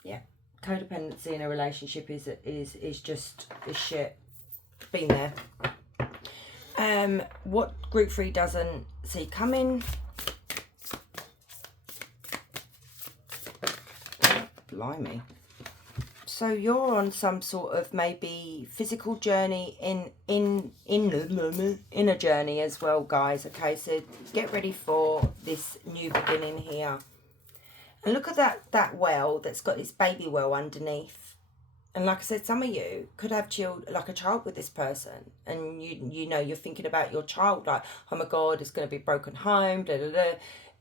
Yeah. Codependency in a relationship is just shit. Been there. What Group 3 doesn't see coming. Blimey. So you're on some sort of maybe physical journey in a journey as well, guys. Okay, so get ready for this new beginning here. And look at that well that's got its baby well underneath. And like I said, some of you could have a child with this person, and you know you're thinking about your child like, oh my God, it's going to be a broken home, da da da.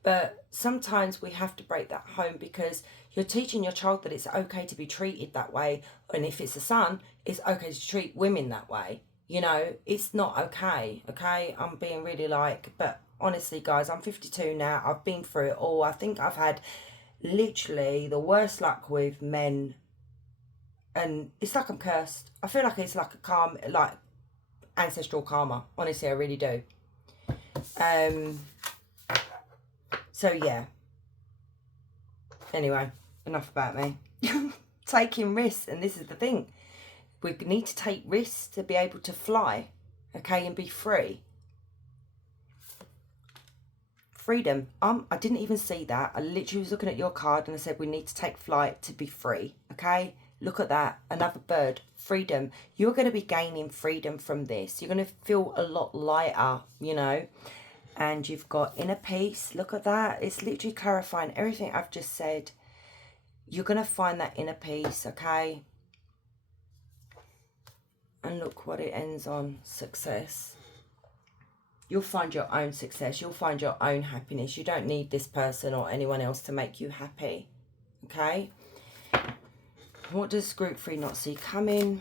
But sometimes we have to break that home because you're teaching your child that it's okay to be treated that way. And if it's a son, it's okay to treat women that way. You know, it's not okay. Okay, I'm being really but honestly, guys, I'm 52 now. I've been through it all. I think I've had literally the worst luck with men. And it's like I'm cursed. I feel like it's like a karma, like ancestral karma. Honestly, I really do. So yeah. Anyway, enough about me. Taking risks, and this is the thing. We need to take risks to be able to fly, okay, and be free. Freedom. I didn't even see that. I literally was looking at your card and I said we need to take flight to be free, okay? Look at that. Another bird. Freedom. You're going to be gaining freedom from this. You're going to feel a lot lighter, you know. And you've got inner peace. Look at that. It's literally clarifying everything I've just said. You're going to find that inner peace, okay? And look what it ends on. Success. You'll find your own success. You'll find your own happiness. You don't need this person or anyone else to make you happy, okay? What does Group 3 not see coming?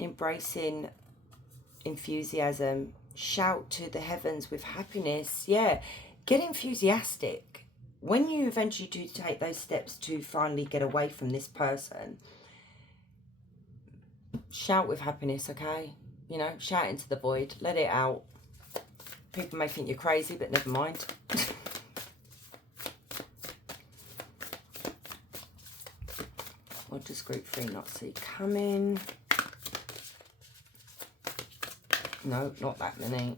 Embracing enthusiasm. Shout to the heavens with happiness. Yeah, get enthusiastic. When you eventually do take those steps to finally get away from this person, shout with happiness, okay? You know, shout into the void. Let it out. People may think you're crazy, but never mind. What does Group 3 not see coming? No, not that many.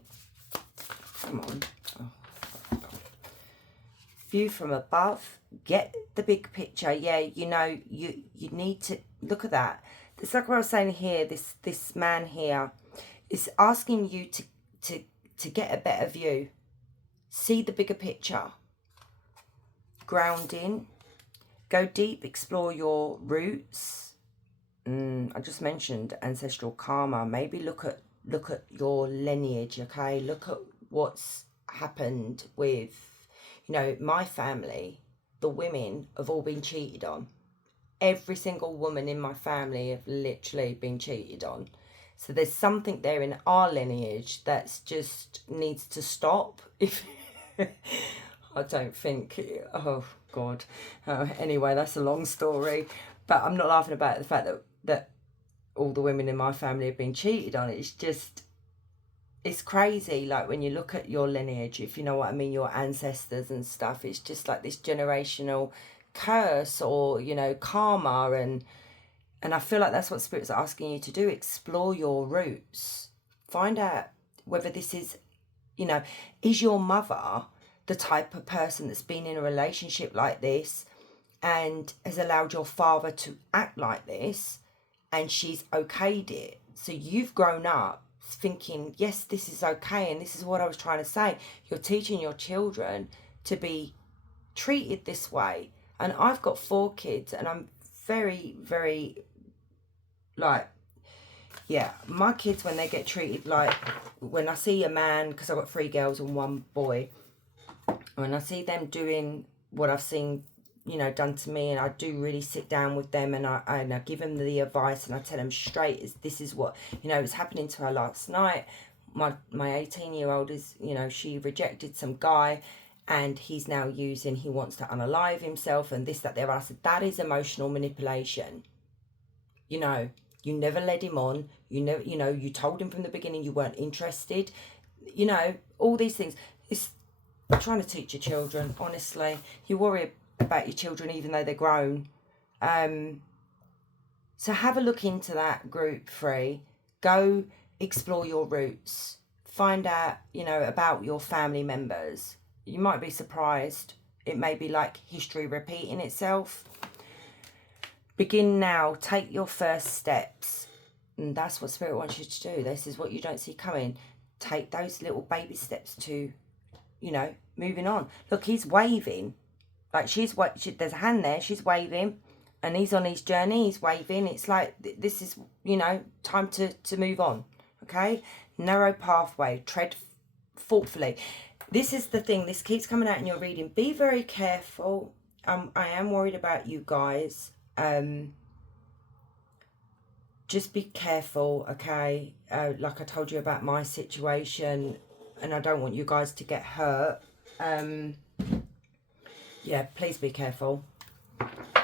Come on. Oh. View from above. Get the big picture. Yeah, you know, you need to look at that. It's like what I was saying here. This man here is asking you to get a better view. See the bigger picture. Grounding. Go deep, explore your roots. I just mentioned ancestral karma. Maybe look at your lineage, okay? Look at what's happened with, you know, my family. The women have all been cheated on. Every single woman in my family have literally been cheated on. So there's something there in our lineage that's just needs to stop. If I don't think, oh God. Anyway, that's a long story. But I'm not laughing about the fact that all the women in my family have been cheated on. It's just, it's crazy. Like when you look at your lineage, if you know what I mean, your ancestors and stuff, it's just like this generational curse or, you know, karma. And I feel like that's what Spirit's asking you to do. Explore your roots. Find out whether this is, you know, is your mother the type of person that's been in a relationship like this and has allowed your father to act like this, and she's okayed it. So you've grown up thinking, yes, this is okay, and this is what I was trying to say. You're teaching your children to be treated this way. And I've got 4 kids, and I'm very, very, like, yeah, my kids, when they get treated like, when I see a man, because I've got 3 girls and 1 boy, when I see them doing what I've seen, you know, done to me, and I do really sit down with them, and I give them the advice, and I tell them straight, this is what, you know, it's happening to her last night. My 18-year-old is, you know, she rejected some guy, and he's now he wants to unalive himself, and this, that, the other. I said, that is emotional manipulation. You know, you never led him on. You never, you know, you told him from the beginning you weren't interested. You know, all these things. It's trying to teach your children, honestly. You worry about your children even though they're grown. So have a look into that, group 3. Go explore your roots. Find out, you know, about your family members. You might be surprised. It may be like history repeating itself. Begin now. Take your first steps. And that's what Spirit wants you to do. This is what you don't see coming. Take those little baby steps to, you know, moving on. Look, he's waving. Like, there's a hand there. She's waving. And he's on his journey. He's waving. It's like, this is, you know, time to move on. Okay? Narrow pathway. Tread thoughtfully. This is the thing. This keeps coming out in your reading. Be very careful. I am worried about you guys. Just be careful, okay? Like I told you about my situation, and I don't want you guys to get hurt. Yeah, please be careful.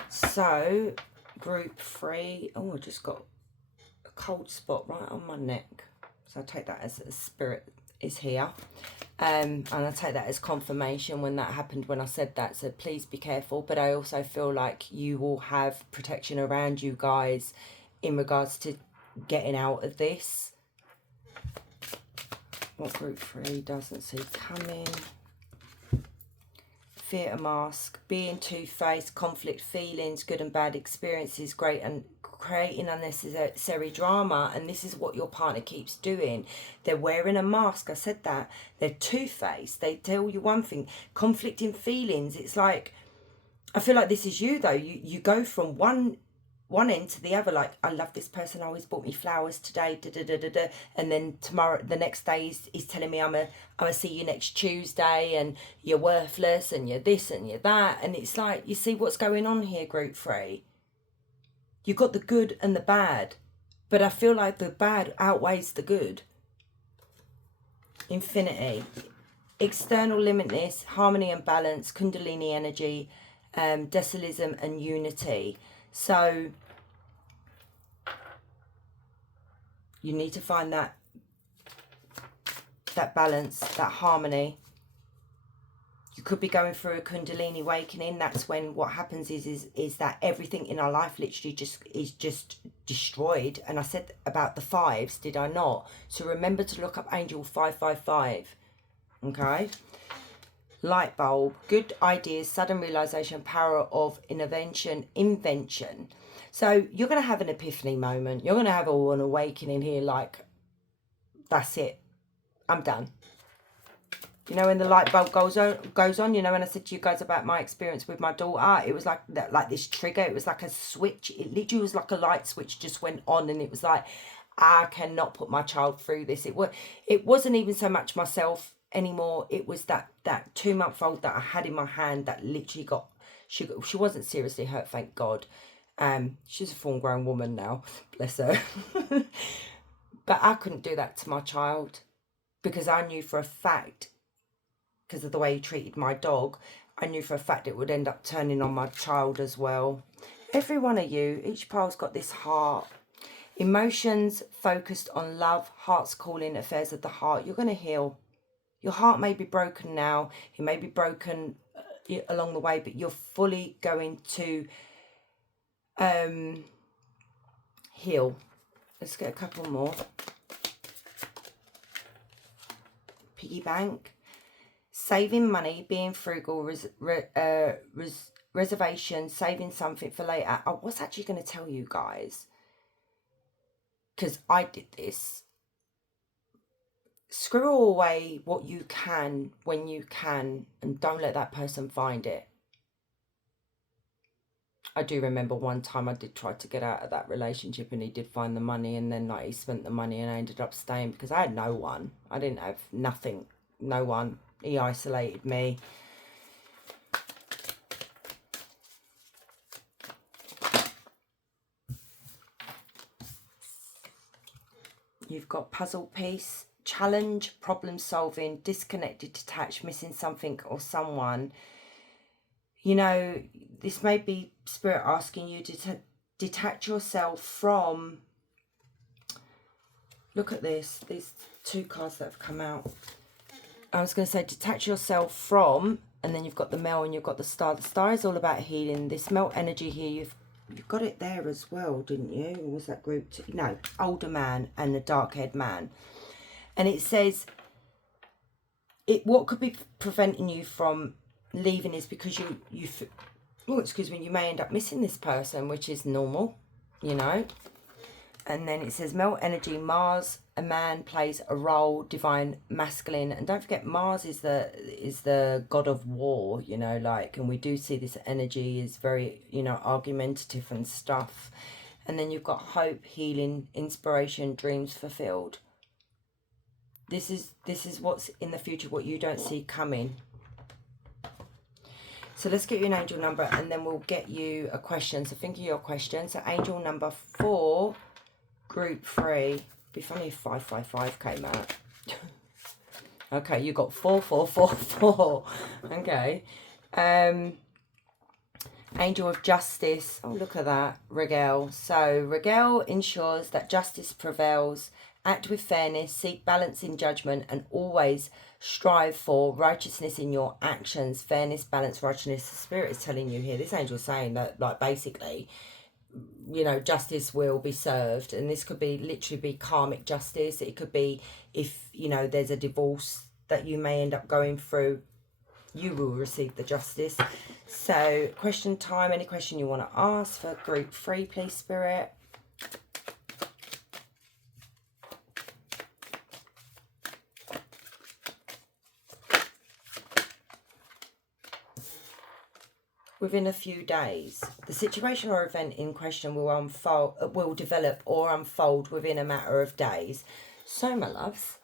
So, group 3. Oh, I just got a cold spot right on my neck. So I take that as a Spirit is here. And I take that as confirmation when that happened, when I said that. So please be careful. But I also feel like you will have protection around you guys in regards to getting out of this. What group 3 doesn't see coming? Theatre mask. Being two-faced, conflict feelings, good and bad experiences, great and creating unnecessary drama. And this is what your partner keeps doing. They're wearing a mask. I said that. They're two-faced. They tell you one thing. Conflicting feelings. It's like, I feel like this is you though. You go from one end to the other, like, I love this person, always bought me flowers today, and then tomorrow, the next day, he's telling me I'm gonna see you next Tuesday, and you're worthless, and you're this and you're that. And it's like, you see what's going on here, group 3. You've got the good and the bad, but I feel like the bad outweighs the good. Infinity. External limitless, harmony and balance, Kundalini energy, decilism and unity. So you need to find that balance, that harmony. You could be going through a Kundalini awakening. That's when what happens is that everything in our life literally is just destroyed. And I said about the 5s, did I not? So remember to look up Angel 555. Okay. Light bulb, good ideas, sudden realization, power of invention. So you're going to have an epiphany moment. You're going to have an awakening here, like, that's it. I'm done. You know, when the light bulb goes on, you know, when I said to you guys about my experience with my daughter, it was like that, like this trigger. It was like a switch. It literally was like a light switch just went on, and it was like, I cannot put my child through this. It wasn't even so much myself anymore. It was that 2-month-old that I had in my hand that literally got, she wasn't seriously hurt, thank God. She's a full-grown woman now, bless her. But I couldn't do that to my child, because I knew for a fact, because of the way he treated my dog, I knew for a fact it would end up turning on my child as well. Every one of you, each pile's got this heart. Emotions focused on love, heart's calling, affairs of the heart. You're going to heal. Your heart may be broken now. It may be broken along the way, but you're fully going to heal. Let's get a couple more. Piggy bank. Saving money, being frugal, reservation, saving something for later. I was actually going to tell you guys, because I did this. Squirrel away what you can when you can, and don't let that person find it. I do remember one time I did try to get out of that relationship, and he did find the money, and then like he spent the money, and I ended up staying because I had no one. I didn't have nothing, no one. He isolated me. You've got puzzle piece, challenge, problem solving, disconnected, detached, missing something or someone. You know, this may be Spirit asking you to detach yourself from, look at this, these two cards that have come out. I was going to say detach yourself from, and then you've got the male and you've got the star. The star is all about healing. This male energy here, you've got it there as well, didn't you? Or was that group two? No, older man and a dark-haired man. And it says, what could be preventing you from leaving is because you may end up missing this person, which is normal, you know. And then it says male energy, Mars, a man plays a role, divine masculine, and don't forget Mars is the god of war, you know, like, and we do see this energy is very, you know, argumentative and stuff. And then you've got hope, healing, inspiration, dreams fulfilled. This is what's in the future, what you don't see coming. So let's get you an angel number, and then we'll get you a question. So think of your question. So angel number 4, group 3. Be funny if 555 came out. Okay, you got 4444. Okay. Angel of Justice. Oh, look at that. Regel. So Regel ensures that justice prevails. Act with fairness, seek balance in judgment, and always strive for righteousness in your actions. Fairness, balance, righteousness. The Spirit is telling you here. This angel is saying that, like, basically, you know, justice will be served. And this could be literally be karmic justice. It could be if, you know, there's a divorce that you may end up going through, you will receive the justice. So question time. Any question you want to ask for group 3, please, Spirit. Within a few days, the situation or event in question will develop or unfold within a matter of days. So, my loves,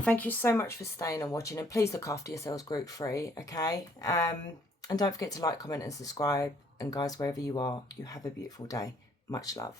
thank you so much for staying and watching, and please look after yourselves, group 3, okay? And don't forget to like, comment and subscribe. And guys, wherever you are, you have a beautiful day. Much love.